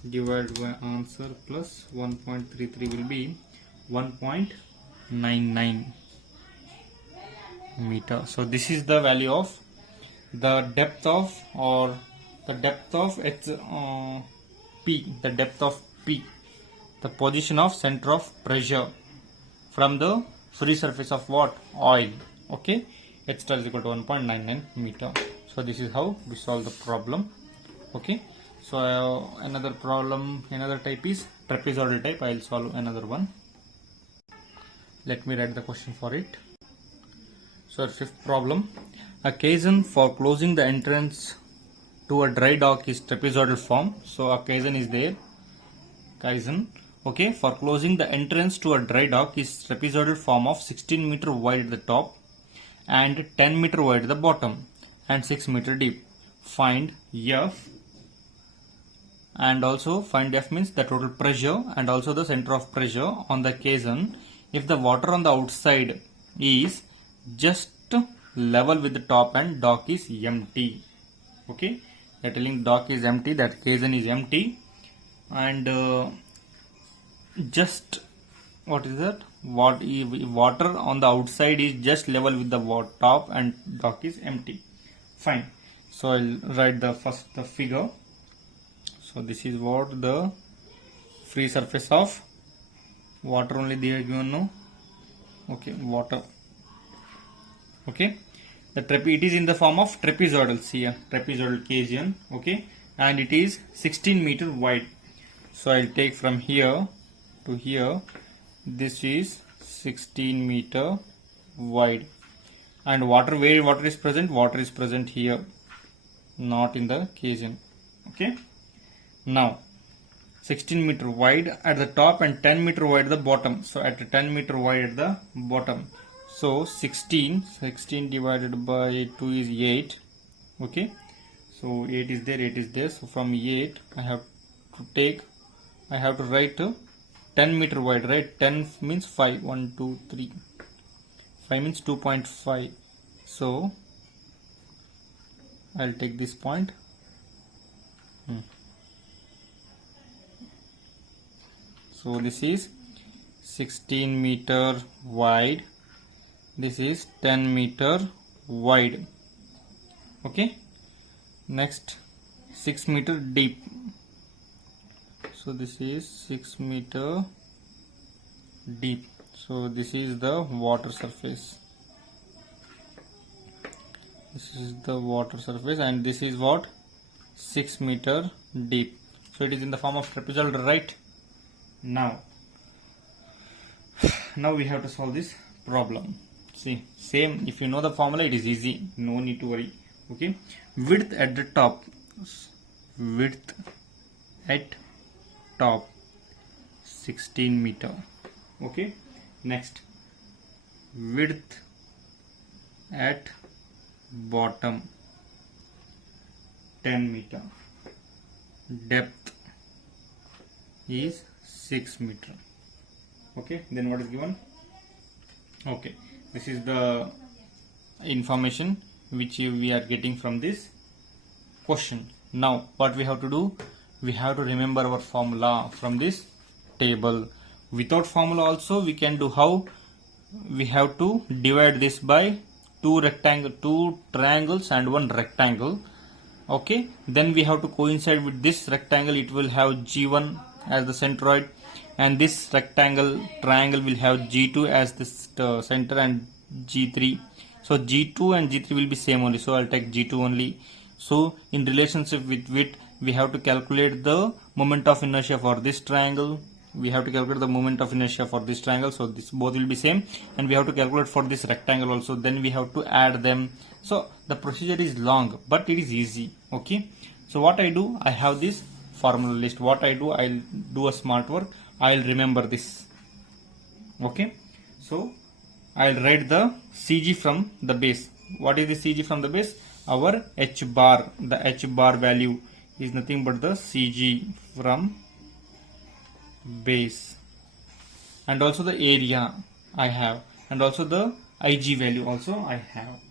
divided by answer plus 1.33 will be 1.99 meter. So this is the value of the depth of, or the depth of P, the depth of P, the position of center of pressure from the free surface of what? Oil. Okay, H star is equal to 1.99 meter. So this is how we solve the problem. Okay, so another problem, another type is trapezoidal type. I will solve another one. Let me write the question for it. So fifth problem, a caisson for closing the entrance to a dry dock is trapezoidal form. So a caisson is there, caisson. Okay, for closing the entrance to a dry dock is trapezoidal form of 16 meter wide at the top and 10 meter wide at the bottom and 6 meter deep. Find F, and also find F means the total pressure and also the center of pressure on the caisson if the water on the outside is just level with the top and dock is empty. Okay, they are telling dock is empty, that caisson is empty, and just what is that? water on the outside is just level with the top and dock is empty. Fine. So I'll write the figure. So this is what the free surface of water only they are given now. Okay, water. Okay, it is in the form of trapezoidal. See here, trapezoidal occasion. Okay, and it is 16 meter wide. So I'll take from here to here. This is 16 meter wide. And water, where water is present? Water is present here, not in the occasion. Okay. Now 16 meter wide at the top and 10 meter wide at the bottom. So at the 10 meter wide at the bottom. So 16 divided by 2 is 8. Okay. So 8 is there. So from 8 I have to write 10 meter wide, right? 10 means 5. 1, 2, 3. 5 means 2.5. So I'll take this point. So this is 16 meter wide. This is 10 meter wide. Okay. Next 6 meter deep. So this is 6 meter deep. So this is the water surface. This is the water surface, and this is what? 6 meter deep. So it is in the form of trapezoidal, right? Now we have to solve this problem. See, same, if you know the formula, it is easy, no need to worry. Okay, width at the top, 16 meter. Okay, next width at bottom 10 meter, depth is 6 meter. Okay, then what is given? Okay, this is the information which we are getting from this question. Now what we have to do? We have to remember our formula from this table. Without formula also we can do how? We have to divide this by two triangles and one rectangle. Okay, then we have to coincide with this rectangle. It will have G1 as the centroid, and this triangle will have G2 as the center and G3. So G2 and G3 will be same only. So I'll take G2 only. So in relationship with width, we have to calculate the moment of inertia for this triangle. We have to calculate the moment of inertia for this triangle. So this both will be same, and we have to calculate for this rectangle also. Then we have to add them. So the procedure is long, but it is easy. Okay. So what I do, I have this formula list. What I do, I'll do a smart work. I'll remember this. Okay. So I'll write the CG from the base. What is the CG from the base? Our H bar. The H bar value is nothing but the CG from base, and also the area I have, and also the IG value also I have.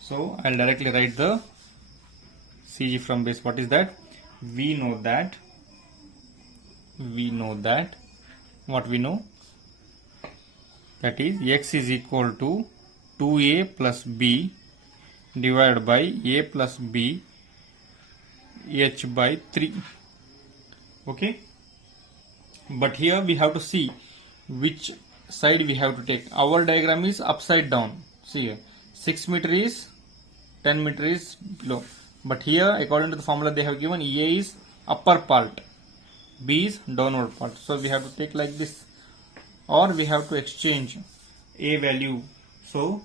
So I'll directly write the CG from base. What is that? We know that what we know, that is x is equal to 2a plus b divided by a plus b h by 3. Okay, but here we have to see which side we have to take. Our diagram is upside down. See here, 6 meter is 10 meter is below, but here according to the formula they have given, A is upper part, B is downward part. So we have to take like this, or we have to exchange A value. So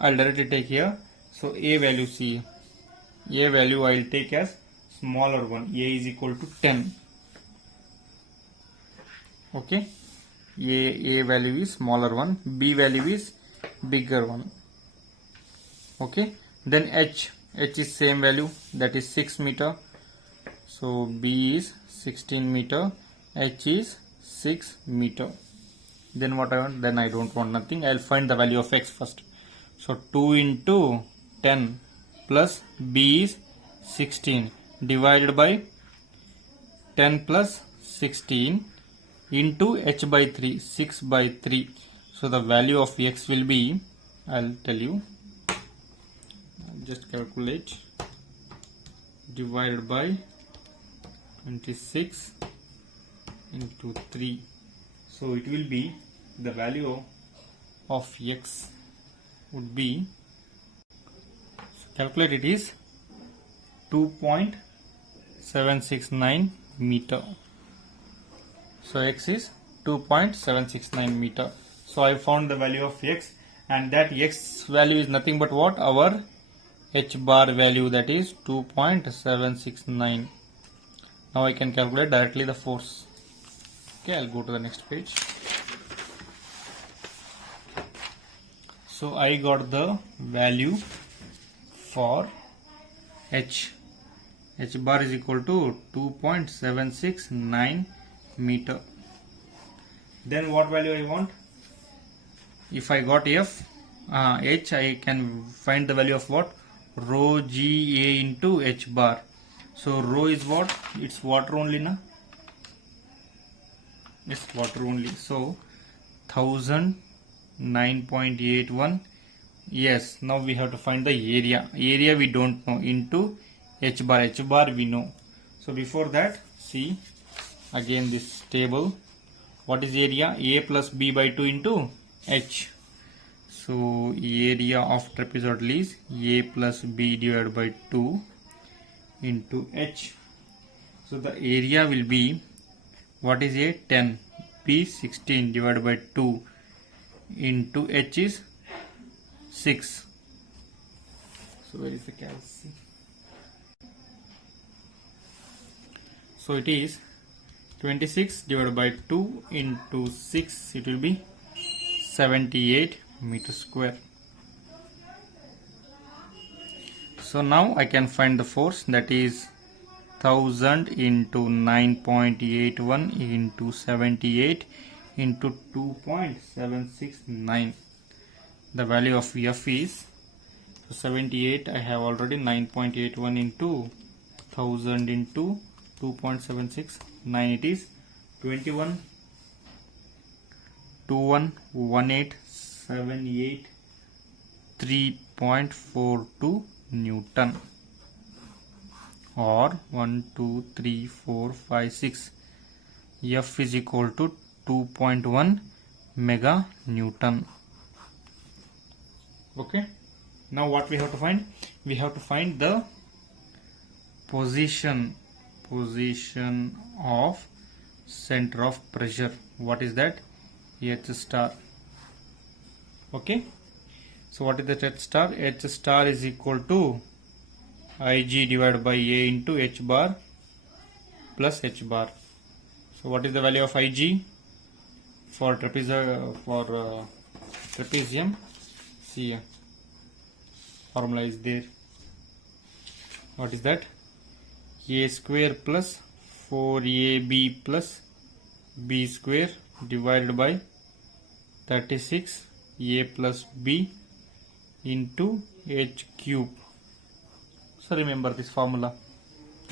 I'll directly take here. So A value, see, A value I'll take as smaller one. A is equal to 10. Okay, A value is smaller one, B value is bigger one. Okay, then H is same value, that is 6 meter. So B is 16 meter, H is 6 meter. Then what I want? Then I don't want nothing. I'll find the value of X first. So 2 into 10 plus B is 16 divided by 10 plus 16 into h by 3, 6 by 3. So the value of x will be, I'll tell you, just calculate, divided by 26 into 3. So it will be, the value of x would be, calculate, it is 2.769 meter. So x is 2.769 meter. So I found the value of x, and that x value is nothing but what? Our h bar value, that is 2.769. Now I can calculate directly the force. Okay, I'll go to the next page. So I got the value for h. H bar is equal to 2.769 meter. Then what value I want? If I got h, I can find the value of what? Rho Ga into h bar. So rho is what? It's water only, na? It's water only. So 1009.81. Yes, now we have to find the area. Area we don't know, into h bar. H bar we know. So before that, see again this table. What is area? A plus b by 2 into h. So area of trapezoidal is a plus b divided by 2 into h. So the area will be, what is a? 10, b 16 divided by 2 into h is 6. So where is the calcium? So it is 26 divided by 2 into 6, it will be 78 meter square. So now I can find the force, that is 1000 into 9.81 into 78 into 2.769. The value of F is, so 78 I have already, 9.81 into 1000 into 2.769, it is 21,1878.3.42 Newton, or 1 2 3 4 5 6. F is equal to 2.1 mega Newton. Okay, now what we have to find? We have to find the position of center of pressure. What is that? H star. Okay, so what is the H star? H star is equal to Ig divided by A into h bar plus h bar. So what is the value of Ig for trapezium? See, formula is there. What is that? A square plus 4ab plus b square divided by 36 a plus b into h cube. So remember this formula.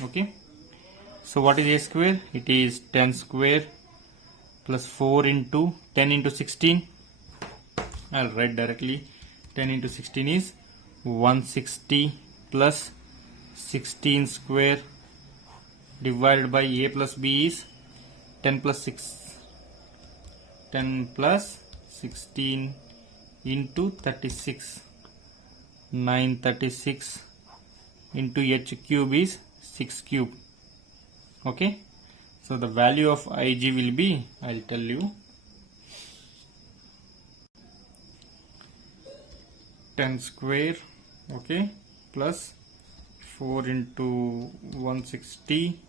Okay, so what is a square? It is 10 square plus 4 into 10 into 16. I'll write directly. 10 into 16 is 160 plus 16 square divided by a plus b is 10 plus 6, 10 plus 16 into 36, 936 into h cube is 6 cube. Okay, so the value of Ig will be, I'll tell you, 10 square, okay, plus 4 into 160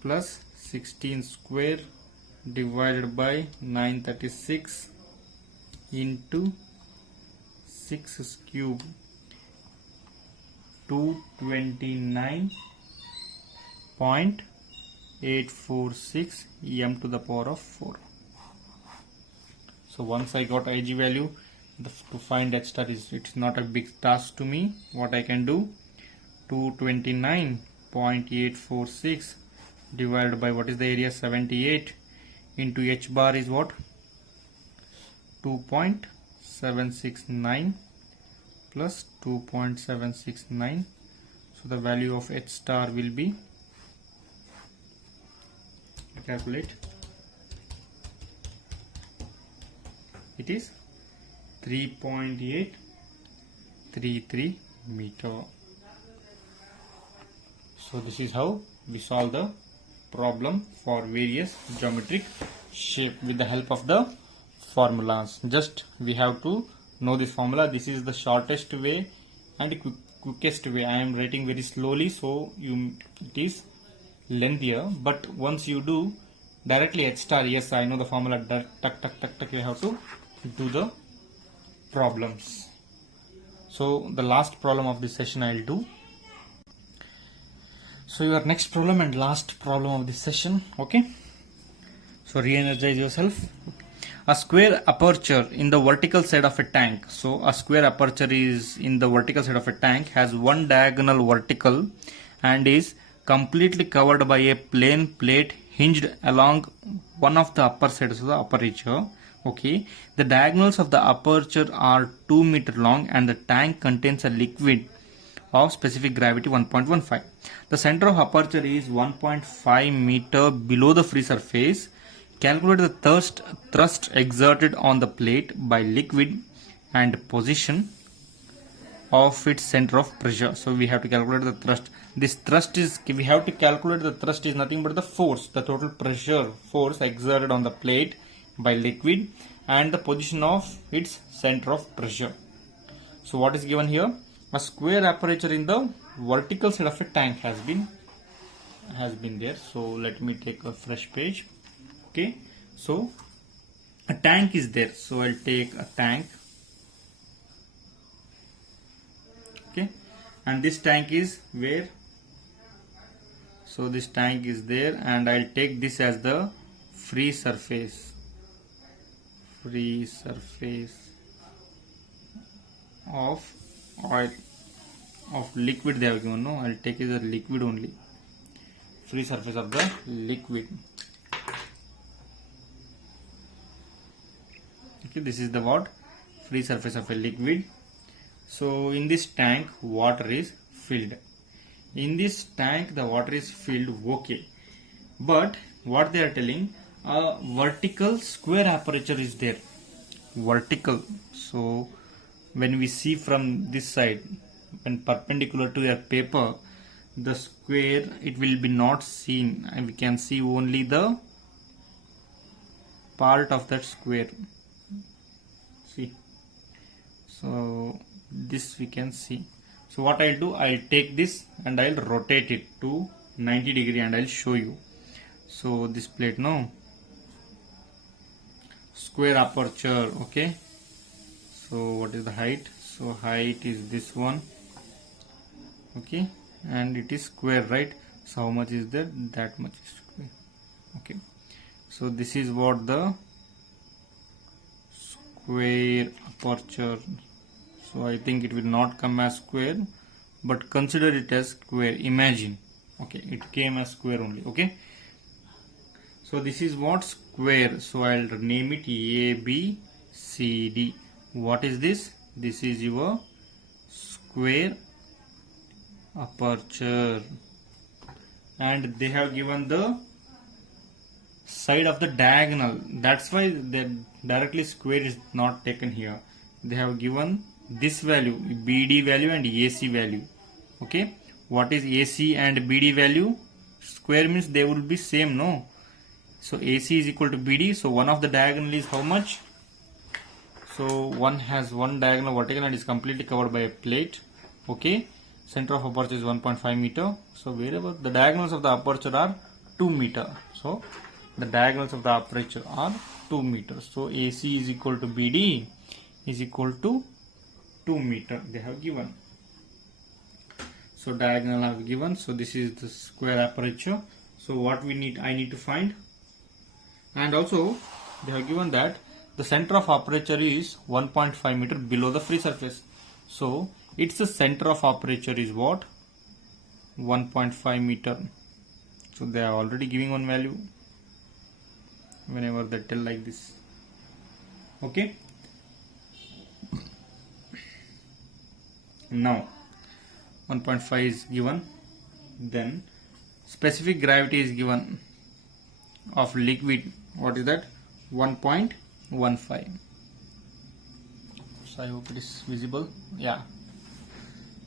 plus 16 square divided by 936 into 6 cube, 229.846 m to the power of 4. So once I got Ig value, to find H star is, it's not a big task to me. What I can do, 229.846 divided by what is the area, 78, into h bar is what, 2.769 plus 2.769. So the value of h star will be, calculate, it is 3.833 meter. So this is how we solve the problem for various geometric shape with the help of the formulas. Just we have to know this formula. This is the shortest way and quickest way. I am writing very slowly, so it is lengthier, but once you do directly h star, yes, I know the formula, tuck tuck tuck tuck, you have to do the problems. So the last problem of this session I will do. So your next problem and last problem of this session. Okay, so re-energize yourself. A square aperture in the vertical side of a tank. So a square aperture is in the vertical side of a tank, has one diagonal vertical and is completely covered by a plain plate hinged along one of the upper sides of the aperture. Okay, the diagonals of the aperture are 2 meter long and the tank contains a liquid of specific gravity 1.15. The center of aperture is 1.5 meter below the free surface. Calculate the thrust exerted on the plate by liquid and position of its center of pressure. So we have to calculate the thrust. This thrust is, we have to calculate the thrust is nothing but the force, the total pressure force exerted on the plate by liquid and the position of its center of pressure. So what is given here? A square aperture in the vertical side of a tank has been there. So let me take a fresh page. Okay, so a tank is there, so I'll take a tank. Okay, and this tank is where? So this tank is there and I'll take this as the free surface of oil, of liquid they have given. No, I'll take it as a liquid only, free surface of the liquid. Okay, this is the what? Free surface of a liquid. So in this tank water is filled. In this tank the water is filled, okay. But what they are telling, a vertical square aperture is there. Vertical. So when we see from this side, when perpendicular to your paper, the square, it will be not seen and we can see only the part of that square. See, so this we can see. So what I'll do, I'll take this and I'll rotate it to 90 degree and I'll show you. So this plate, no, square aperture. Okay, so what is the height? So height is this one. Okay, and it is square, right? So how much is there? That much is square. Okay, so this is what the square aperture. So I think it will not come as square, but consider it as square. Imagine, okay, it came as square only. Okay, so this is what square. So I'll name it A, B, C, D. What is this? This is your square aperture, and they have given the side of the diagonal. That's why the directly square is not taken here. They have given this value, BD value and AC value. Okay, what is AC and BD value? Square means they will be same, no? So AC is equal to BD. So one of the diagonal is how much? So one has one diagonal vertical and is completely covered by a plate. Okay, center of aperture is 1.5 meter. So wherever the diagonals of the aperture are 2 meter. So the diagonals of the aperture are 2 meters. So AC is equal to BD is equal to 2 meter. They have given. So diagonal have given. So this is the square aperture. So what we need, I need to find. And also they have given that the center of aperture is 1.5 meter below the free surface. So its center of aperture is what? 1.5 meter. So they are already giving one value whenever they tell like this. Okay, now 1.5 is given, then specific gravity is given of liquid. What is that? 1.15. so I hope it is visible. Yeah,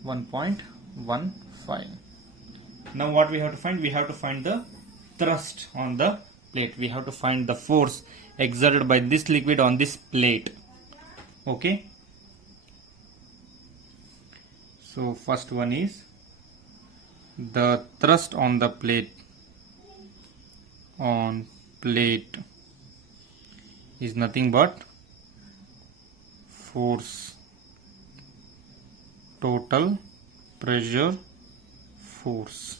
1.15. now what we have to find? We have to find the thrust on the plate. We have to find the force exerted by this liquid on this plate. Okay, so first one is the thrust on the plate is nothing but force total pressure force.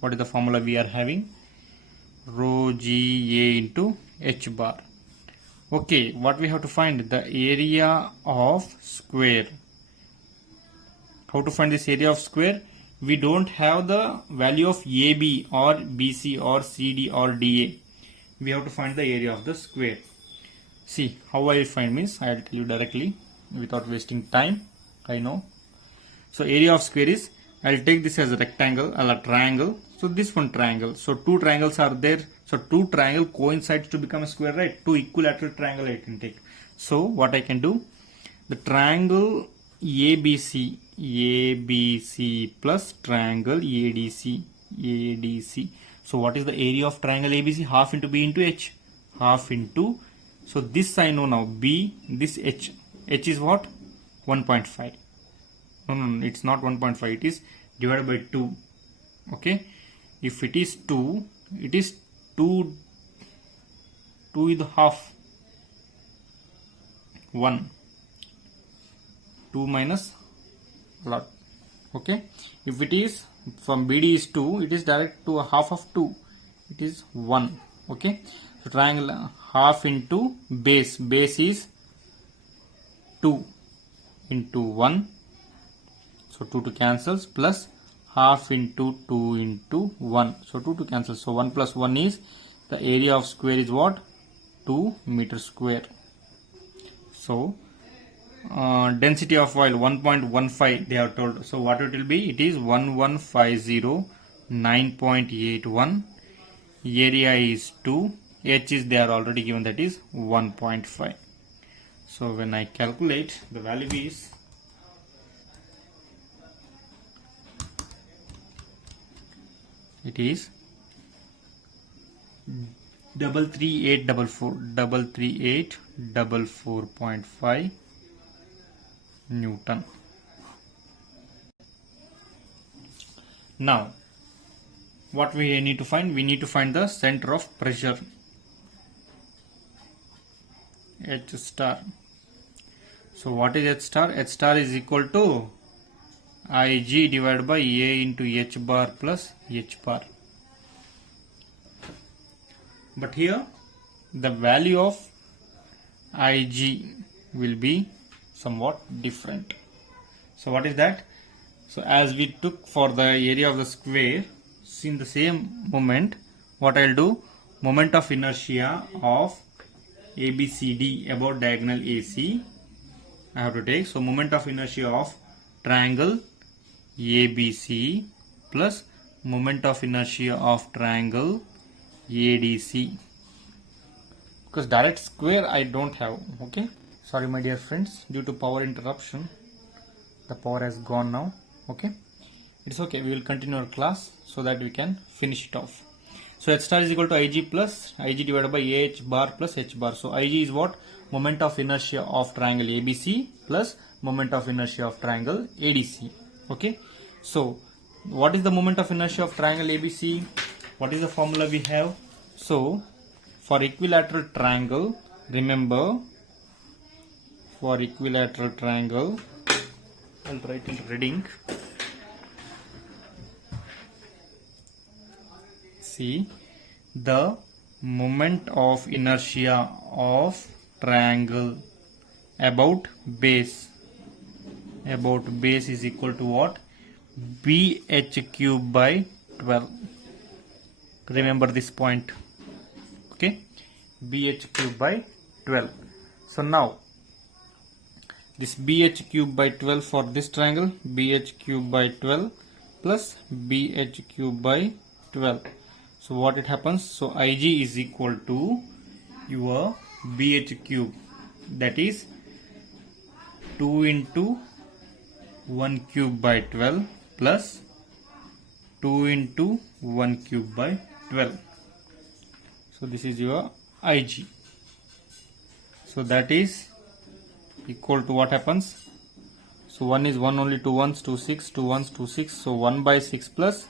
What is the formula we are having? Rho G A into H bar. Okay, what we have to find? The area of square. How to find this area of square? We don't have the value of AB or BC or CD or DA. We have to find the area of the square. See how I will find means I will tell you directly without wasting time. I know. So area of square is, I will take this as a rectangle or a triangle. So this one triangle. So two triangles are there. So two triangle coincides to become a square, right? Two equilateral triangle I can take. So what I can do? The triangle ABC plus triangle ADC. So what is the area of triangle ABC? Half into B into H. Half into, so this I know now, B, this H. H is what? 1.5. No, it's not 1.5. It is divided by 2. Okay. If it is 2, it is 2 with half. 1. 2 minus lot. Okay. If it is from BD is 2, it is direct to a half of 2. It is 1. Okay. So triangle half into base. Base is 2 into 1. So 2 to cancels, plus half into 2 into 1. So 2 to cancel. So 1 plus 1 is, the area of square is what? 2 meter square. So density of oil 1.15 they have told. So what it will be? It is 1150 9.81. Area is 2. H is they are already given, that is 1.5. So when I calculate, the value is it is 33844.5 Newton. Now what we need to find? We need to find the center of pressure, H star. So what is H star? H star is equal to Ig divided by A into H bar plus H bar. But here the value of Ig will be somewhat different. So what is that? So as we took for the area of the square, in the same moment, what I'll do? Moment of inertia of ABCD about diagonal AC I have to take. So moment of inertia of triangle ABC plus moment of inertia of triangle ADC. Because direct square I don't have. Okay. Sorry my dear friends, due to power interruption, the power has gone now. Okay. It's okay. We will continue our class so that we can finish it off. So H star is equal to Ig plus Ig divided by AH bar plus H bar. So Ig is what? Moment of inertia of triangle ABC plus moment of inertia of triangle ADC. Okay. So what is the moment of inertia of triangle ABC? What is the formula we have? So for equilateral triangle, remember, for equilateral triangle, I'll write in red ink. See, the moment of inertia of triangle about base is equal to what? BH cube by 12. Remember this point. Okay, BH cube by 12. So now this BH cube by 12 for this triangle, BH cube by 12 plus BH cube by 12. So what it happens? So Ig is equal to your BH cube, that is 2 into 1 cube by 12 plus 2 into 1 cube by 12. So this is your Ig. So that is equal to what happens? So 1 is 1 only, 2 ones, 2 6, 2 ones, 2 6. So 1 by 6 plus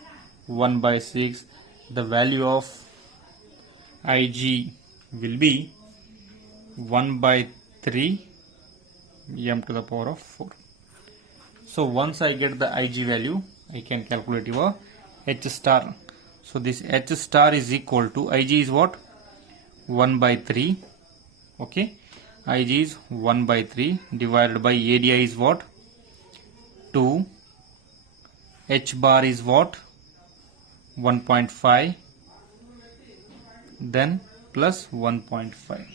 1 by 6. The value of Ig will be 1 by 3 m to the power of 4. So once I get the Ig value, I can calculate your H star. So this H star is equal to, Ig is what? 1 by 3. Okay. Ig is 1 by 3 divided by area is what? 2. H bar is what? 1.5. Then plus 1.5.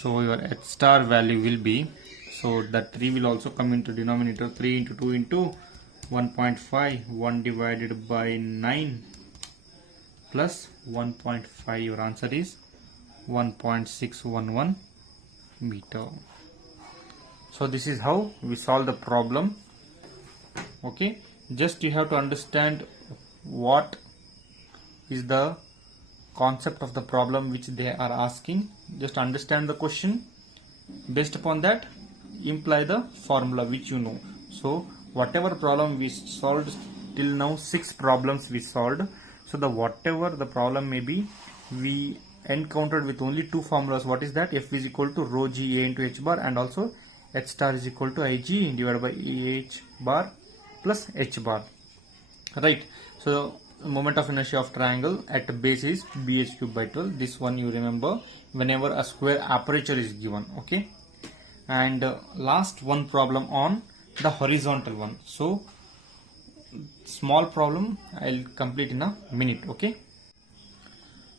So your H star value will be, so that 3 will also come into denominator. 3 into 2 into 1.5, 1 divided by 9 plus 1.5. Your answer is 1.611 meter. So this is how we solve the problem. Okay, just you have to understand what is the concept of the problem which they are asking. Just understand the question. Based upon that, imply the formula which you know. So whatever problem we solved till now, 6 problems we solved. So the whatever the problem may be, we encountered with only 2 formulas. What is that? F is equal to rho g A into H bar, and also H star is equal to Ig divided by H bar plus H bar. Right. So moment of inertia of triangle at base is BH cube by 12. This one you remember whenever a square aperture is given. Okay. And last one problem on the horizontal one. So small problem I'll complete in a minute. Okay.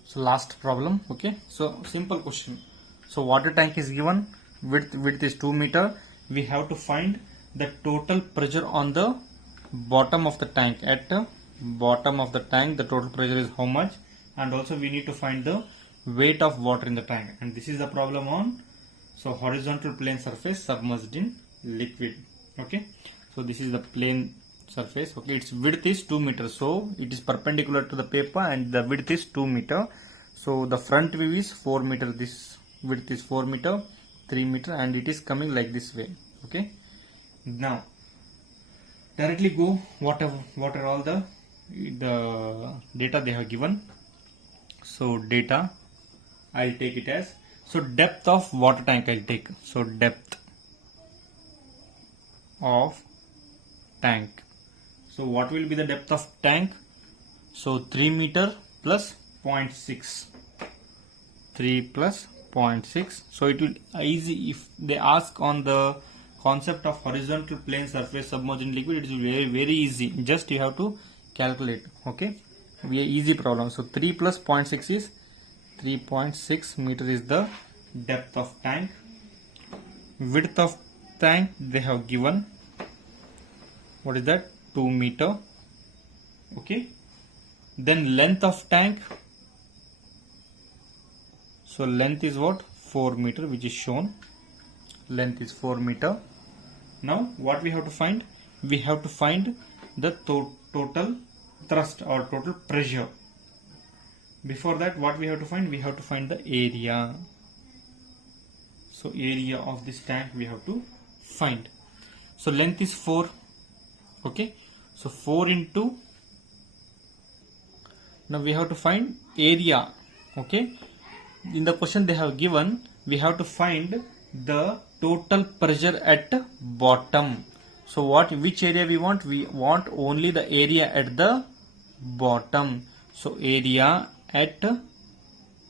So last problem. Okay. So simple question. So water tank is given, width is 2 meter. We have to find the total pressure on the bottom of the tank. At the bottom of the tank, the total pressure is how much, and also we need to find the weight of water in the tank. And this is the problem on, so horizontal plane surface submerged in liquid. Okay. So this is the plane surface. Okay, its width is 2 meters, so it is perpendicular to the paper and the width is 2 meter. So the front view is 4 meter. This width is 4 meter, 3 meter, and it is coming like this way. Okay. Now directly go what are all the data they have given. So data I'll take it as, so depth of water tank I'll take. So depth of tank. So what will be the depth of tank? So 3 meter plus 0.6. 3 plus 0.6. So it will easy if they ask on the concept of horizontal plane surface submerged in liquid. It is very easy. Just you have to calculate. Okay, we are easy problem. So 3 plus 0.6 is 3.6 meter is the depth of tank. Width of tank they have given. What is that? 2 meter. Okay. Then length of tank. So length is what? 4 meter, which is shown. Length is 4 meter. Now what we have to find? We have to find the total thrust or total pressure. Before that, what we have to find? We have to find the area. So area of this tank we have to find. So length is 4. Okay. So 4 into, now we have to find area. Okay. In the question they have given, we have to find the total pressure at bottom. So which area we want? We want only the area at the bottom. So area at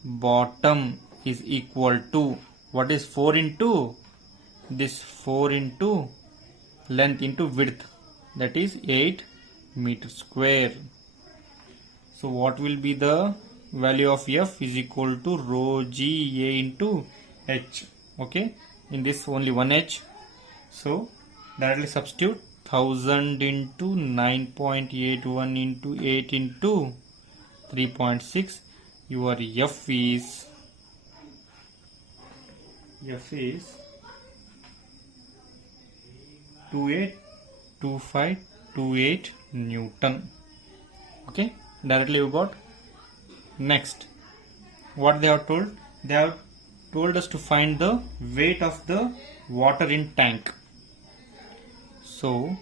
bottom is equal to, what is 4 into this? 4 into length into width, that is 8 meter square. So what will be the value of F is equal to rho G A into H. Okay, in this only one H. So directly substitute 1000 into 9.81 into 8 into 3.6. Your F is 282528 Newton. Okay, directly you got. Next, what they have told? They have told us to find the weight of the water in tank. So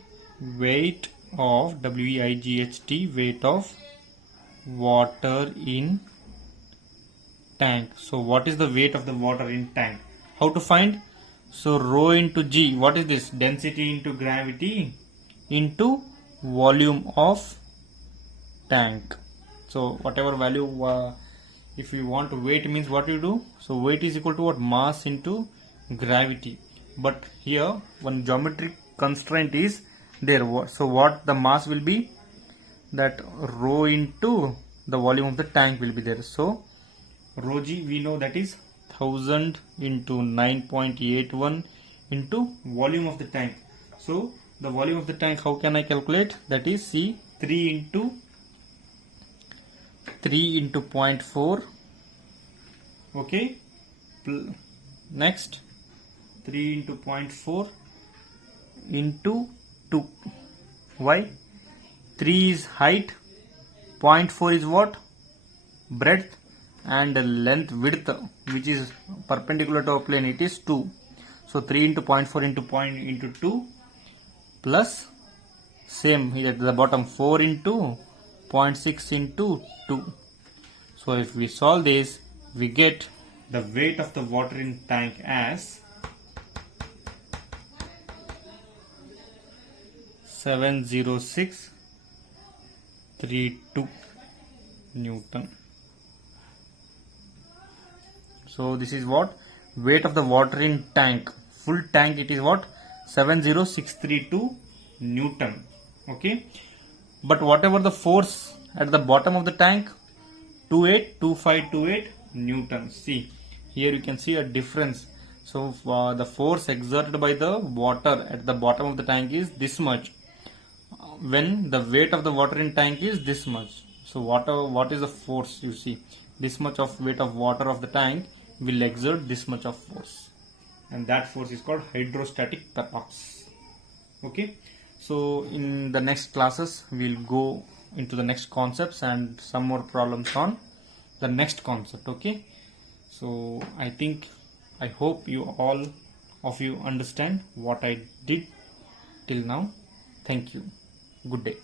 weight of WEIGHT, weight of water in tank. So what is the weight of the water in tank? How to find? So rho into G, what is this? Density into gravity into volume of tank. So whatever value, if you want weight means what you do? So weight is equal to what? Mass into gravity. But here one geometric constraint is there. So what the mass will be? That rho into the volume of the tank will be there. So rho G we know that is 1000 into 9.81 into volume of the tank. So the volume of the tank, how can I calculate? That is C 3 into 0.4. Okay, next 3 into 0.4 into 2. Why? 3 is height, 0.4 is what? Breadth, and length, width, which is perpendicular to our plane, it is 2. So 3 into 0.4 into 2 plus same here at the bottom 4 into 0.6 into 2. So if we solve this, we get the weight of the water in tank as 70632 Newton. So this is what? Weight of the water in tank. Full tank it is what? 70632 Newton. Okay. But whatever the force at the bottom of the tank, 282528 Newton. See, here you can see a difference. So the force exerted by the water at the bottom of the tank is this much, when the weight of the water in tank is this much. So what is the force? You see, this much of weight of water of the tank will exert this much of force, and that force is called hydrostatic paradox. Okay, so in the next classes we'll go into the next concepts and some more problems on the next concept. Okay, so I hope you all of you understand what I did till now. Thank you. Good day.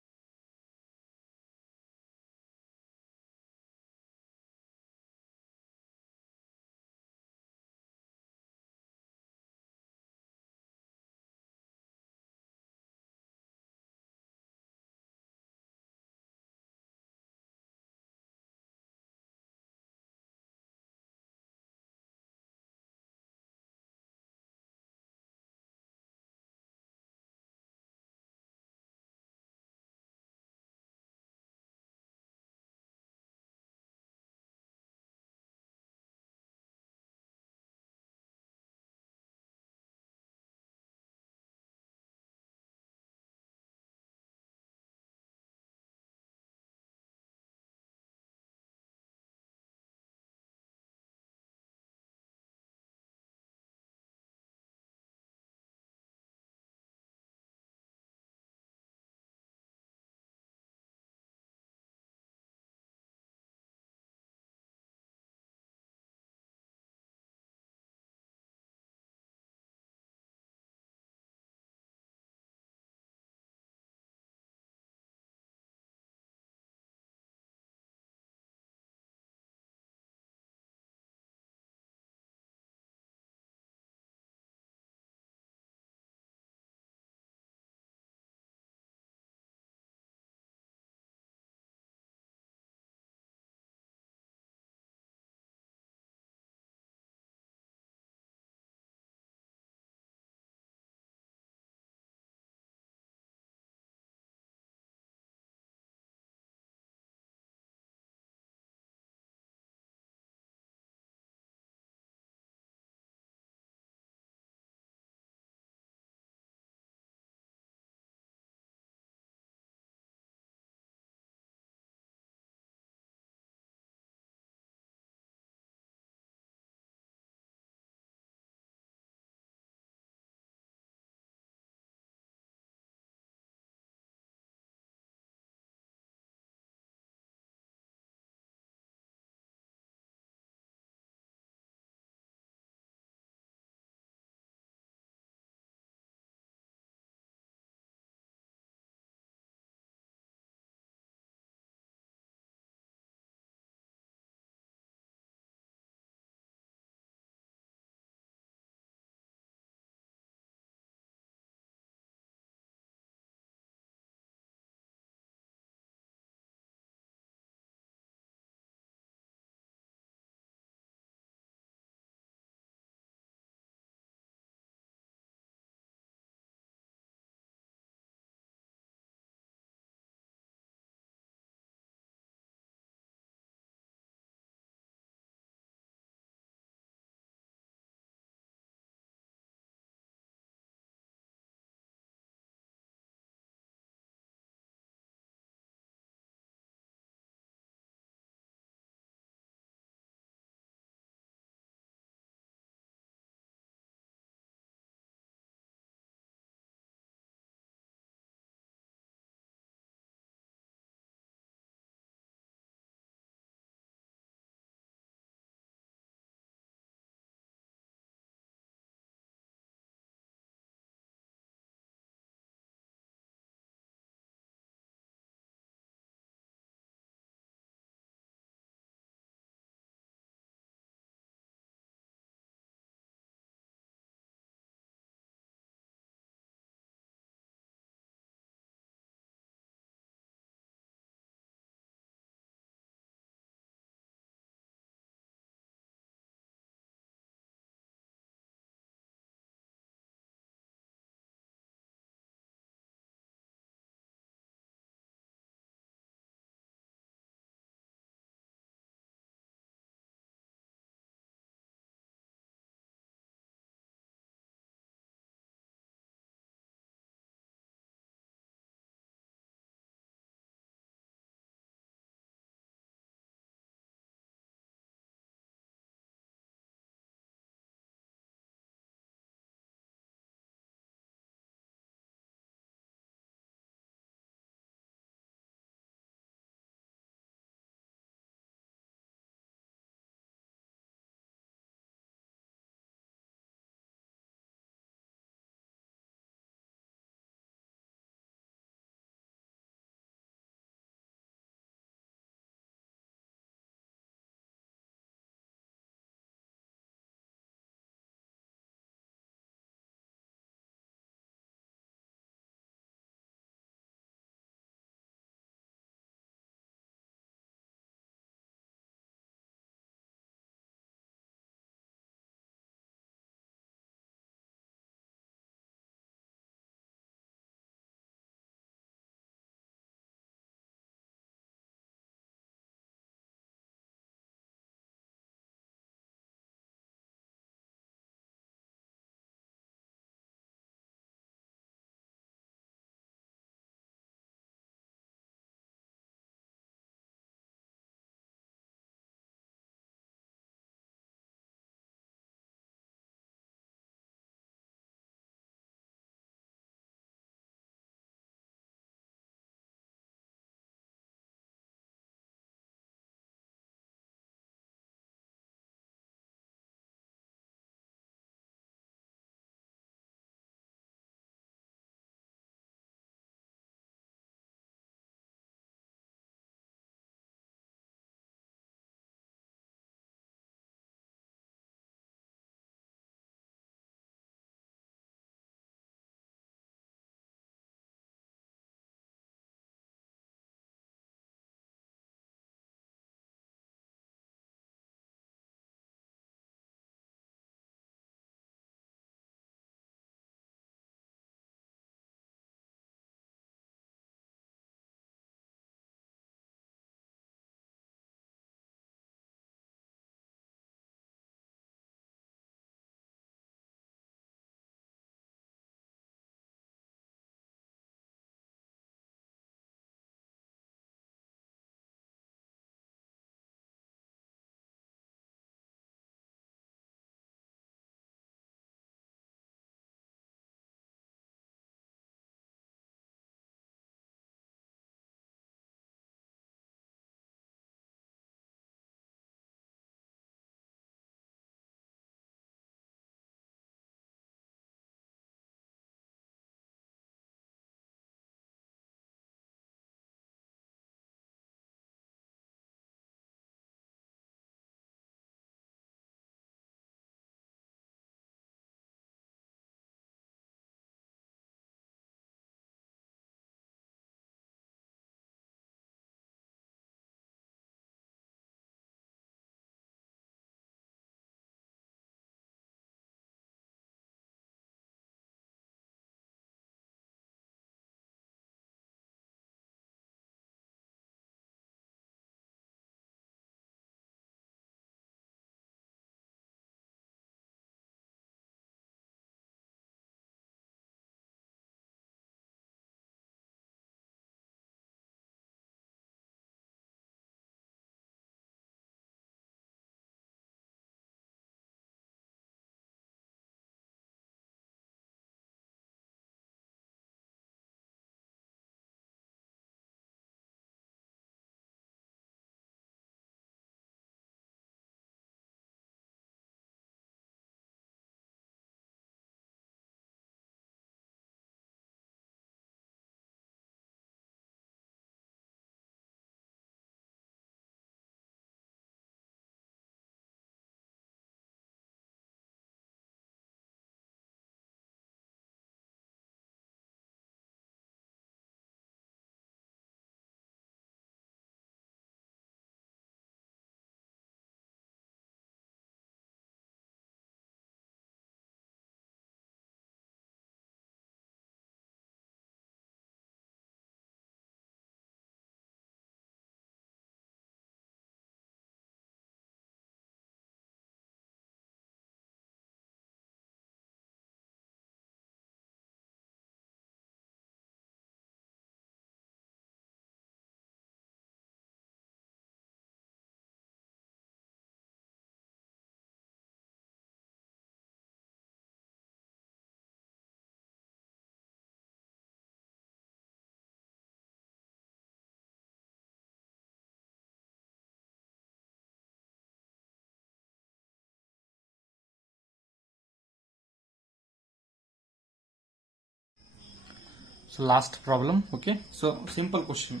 So last problem. Okay, so simple question.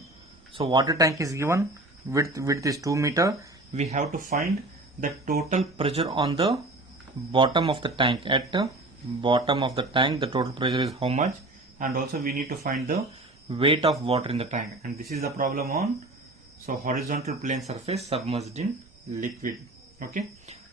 So water tank is given, width is 2 meter. We have to find the total pressure on the bottom of the tank. At the bottom of the tank, the total pressure is how much, and also we need to find the weight of water in the tank. And this is the problem on horizontal plane surface submerged in liquid. Okay,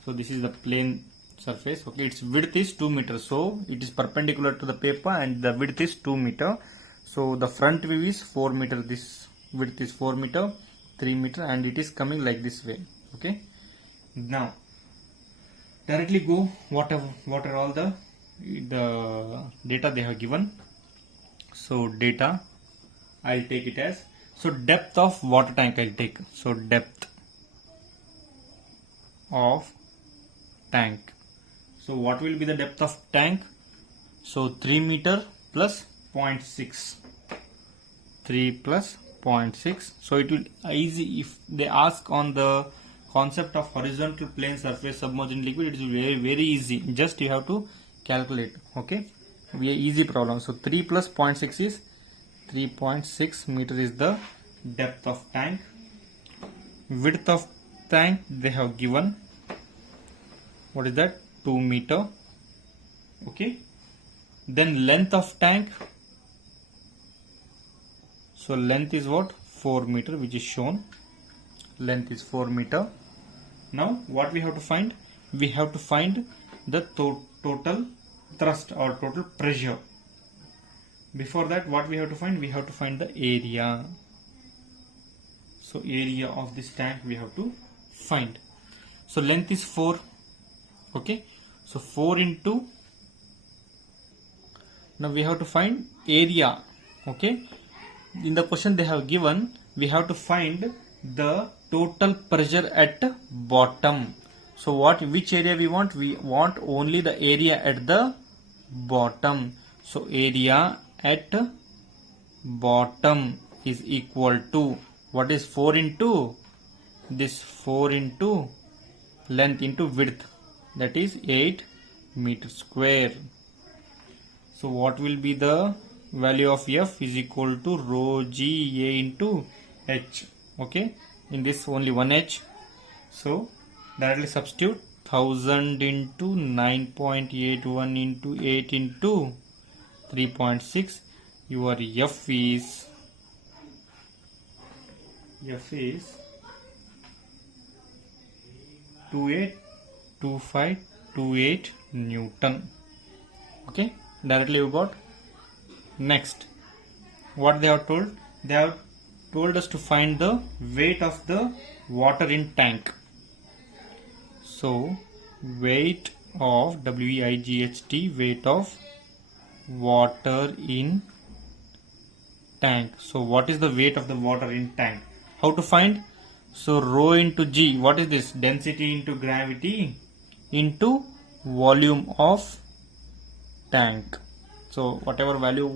so this is the plane surface. Okay, its width is 2 meters, so it is perpendicular to the paper and the width is 2 meter. So the front view is 4 meter, this width is 4 meter, 3 meter, and it is coming like this way. Okay, now directly go what are all the data they have given. So data I'll take it as, so depth of water tank I'll take. So depth of tank. So what will be the depth of tank? So 3 meter plus 0.6. 3 plus 0.6. So it will easy if they ask on the concept of horizontal plane surface submerged in liquid. It is very easy. Just you have to calculate. Okay, we easy problem. So 3 plus 0.6 is 3.6 meter is the depth of tank. Width of tank they have given. What is that? 2 meter. Okay, then length of tank. So length is what? 4 meter, which is shown. Length is 4 meter. Now what we have to find? We have to find the total thrust or total pressure. Before that, what we have to find? We have to find the area. So area of this tank we have to find. So length is 4. Okay, so 4 into, now we have to find area. Okay, in the question they have given, we have to find the total pressure at bottom. So which area we want? We want only the area at the bottom. So area at bottom is equal to, what is 4 into this? 4 into length into width, that is 8 meter square. So what will be the value of F? Is equal to rho g A into H. Okay, in this only one H. So directly substitute 1000 into 9.81 into 8 into 3.6. Your F is 282528 Newton. Okay, directly you got. Next, what they have told? They have told us to find the weight of the water in tank. So weight of WEIGHT, weight of water in tank. So what is the weight of the water in tank? How to find? So rho into G, what is this? Density into gravity into volume of tank. So whatever value,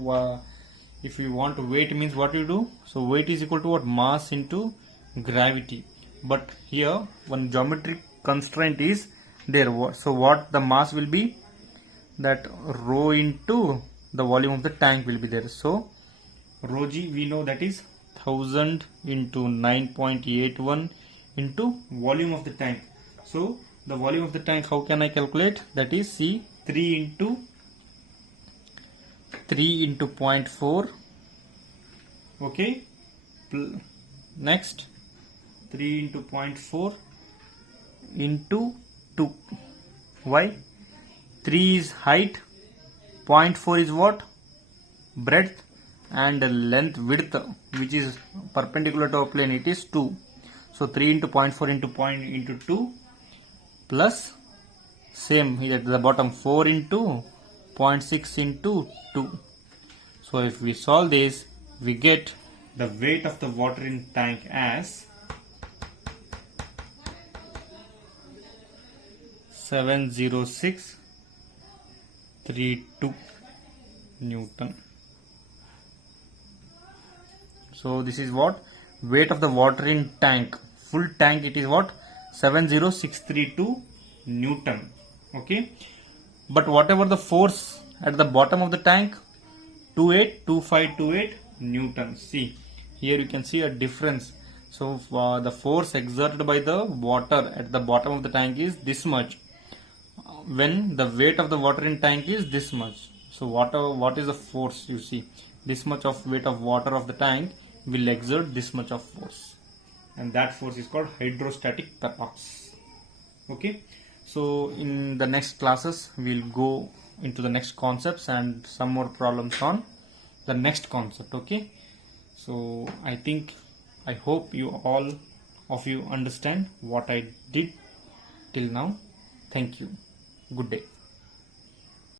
if you want weight means what you do? So weight is equal to what? Mass into gravity. But here one geometric constraint is there. So what the mass will be? That rho into the volume of the tank will be there. So rho G we know that is 1000 into 9.81 into volume of the tank. So the volume of the tank, how can I calculate? That is C 3 into 0.4. Okay, next 3 into 0.4 into 2. Why? 3 is height, 0.4 is what? Breadth, and length, width, which is perpendicular to our plane, it is 2. So 3 into 0.4 into 2 plus same here at the bottom 4 into 0.6 into 2. So if we solve this, we get the weight of the water in tank as 70632 Newton. So this is what? Weight of the water in tank. Full tank it is what? 70632 Newton. Okay. But whatever the force at the bottom of the tank, 282528 newtons. See, here you can see a difference. So the force exerted by the water at the bottom of the tank is this much, when the weight of the water in tank is this much. So what is the force? You see, this much of weight of water of the tank will exert this much of force, and that force is called hydrostatic torque. Okay, so in the next classes we'll go into the next concepts and some more problems on the next concept. Okay, so I hope you all of you understand what I did till now. Thank you. Good day.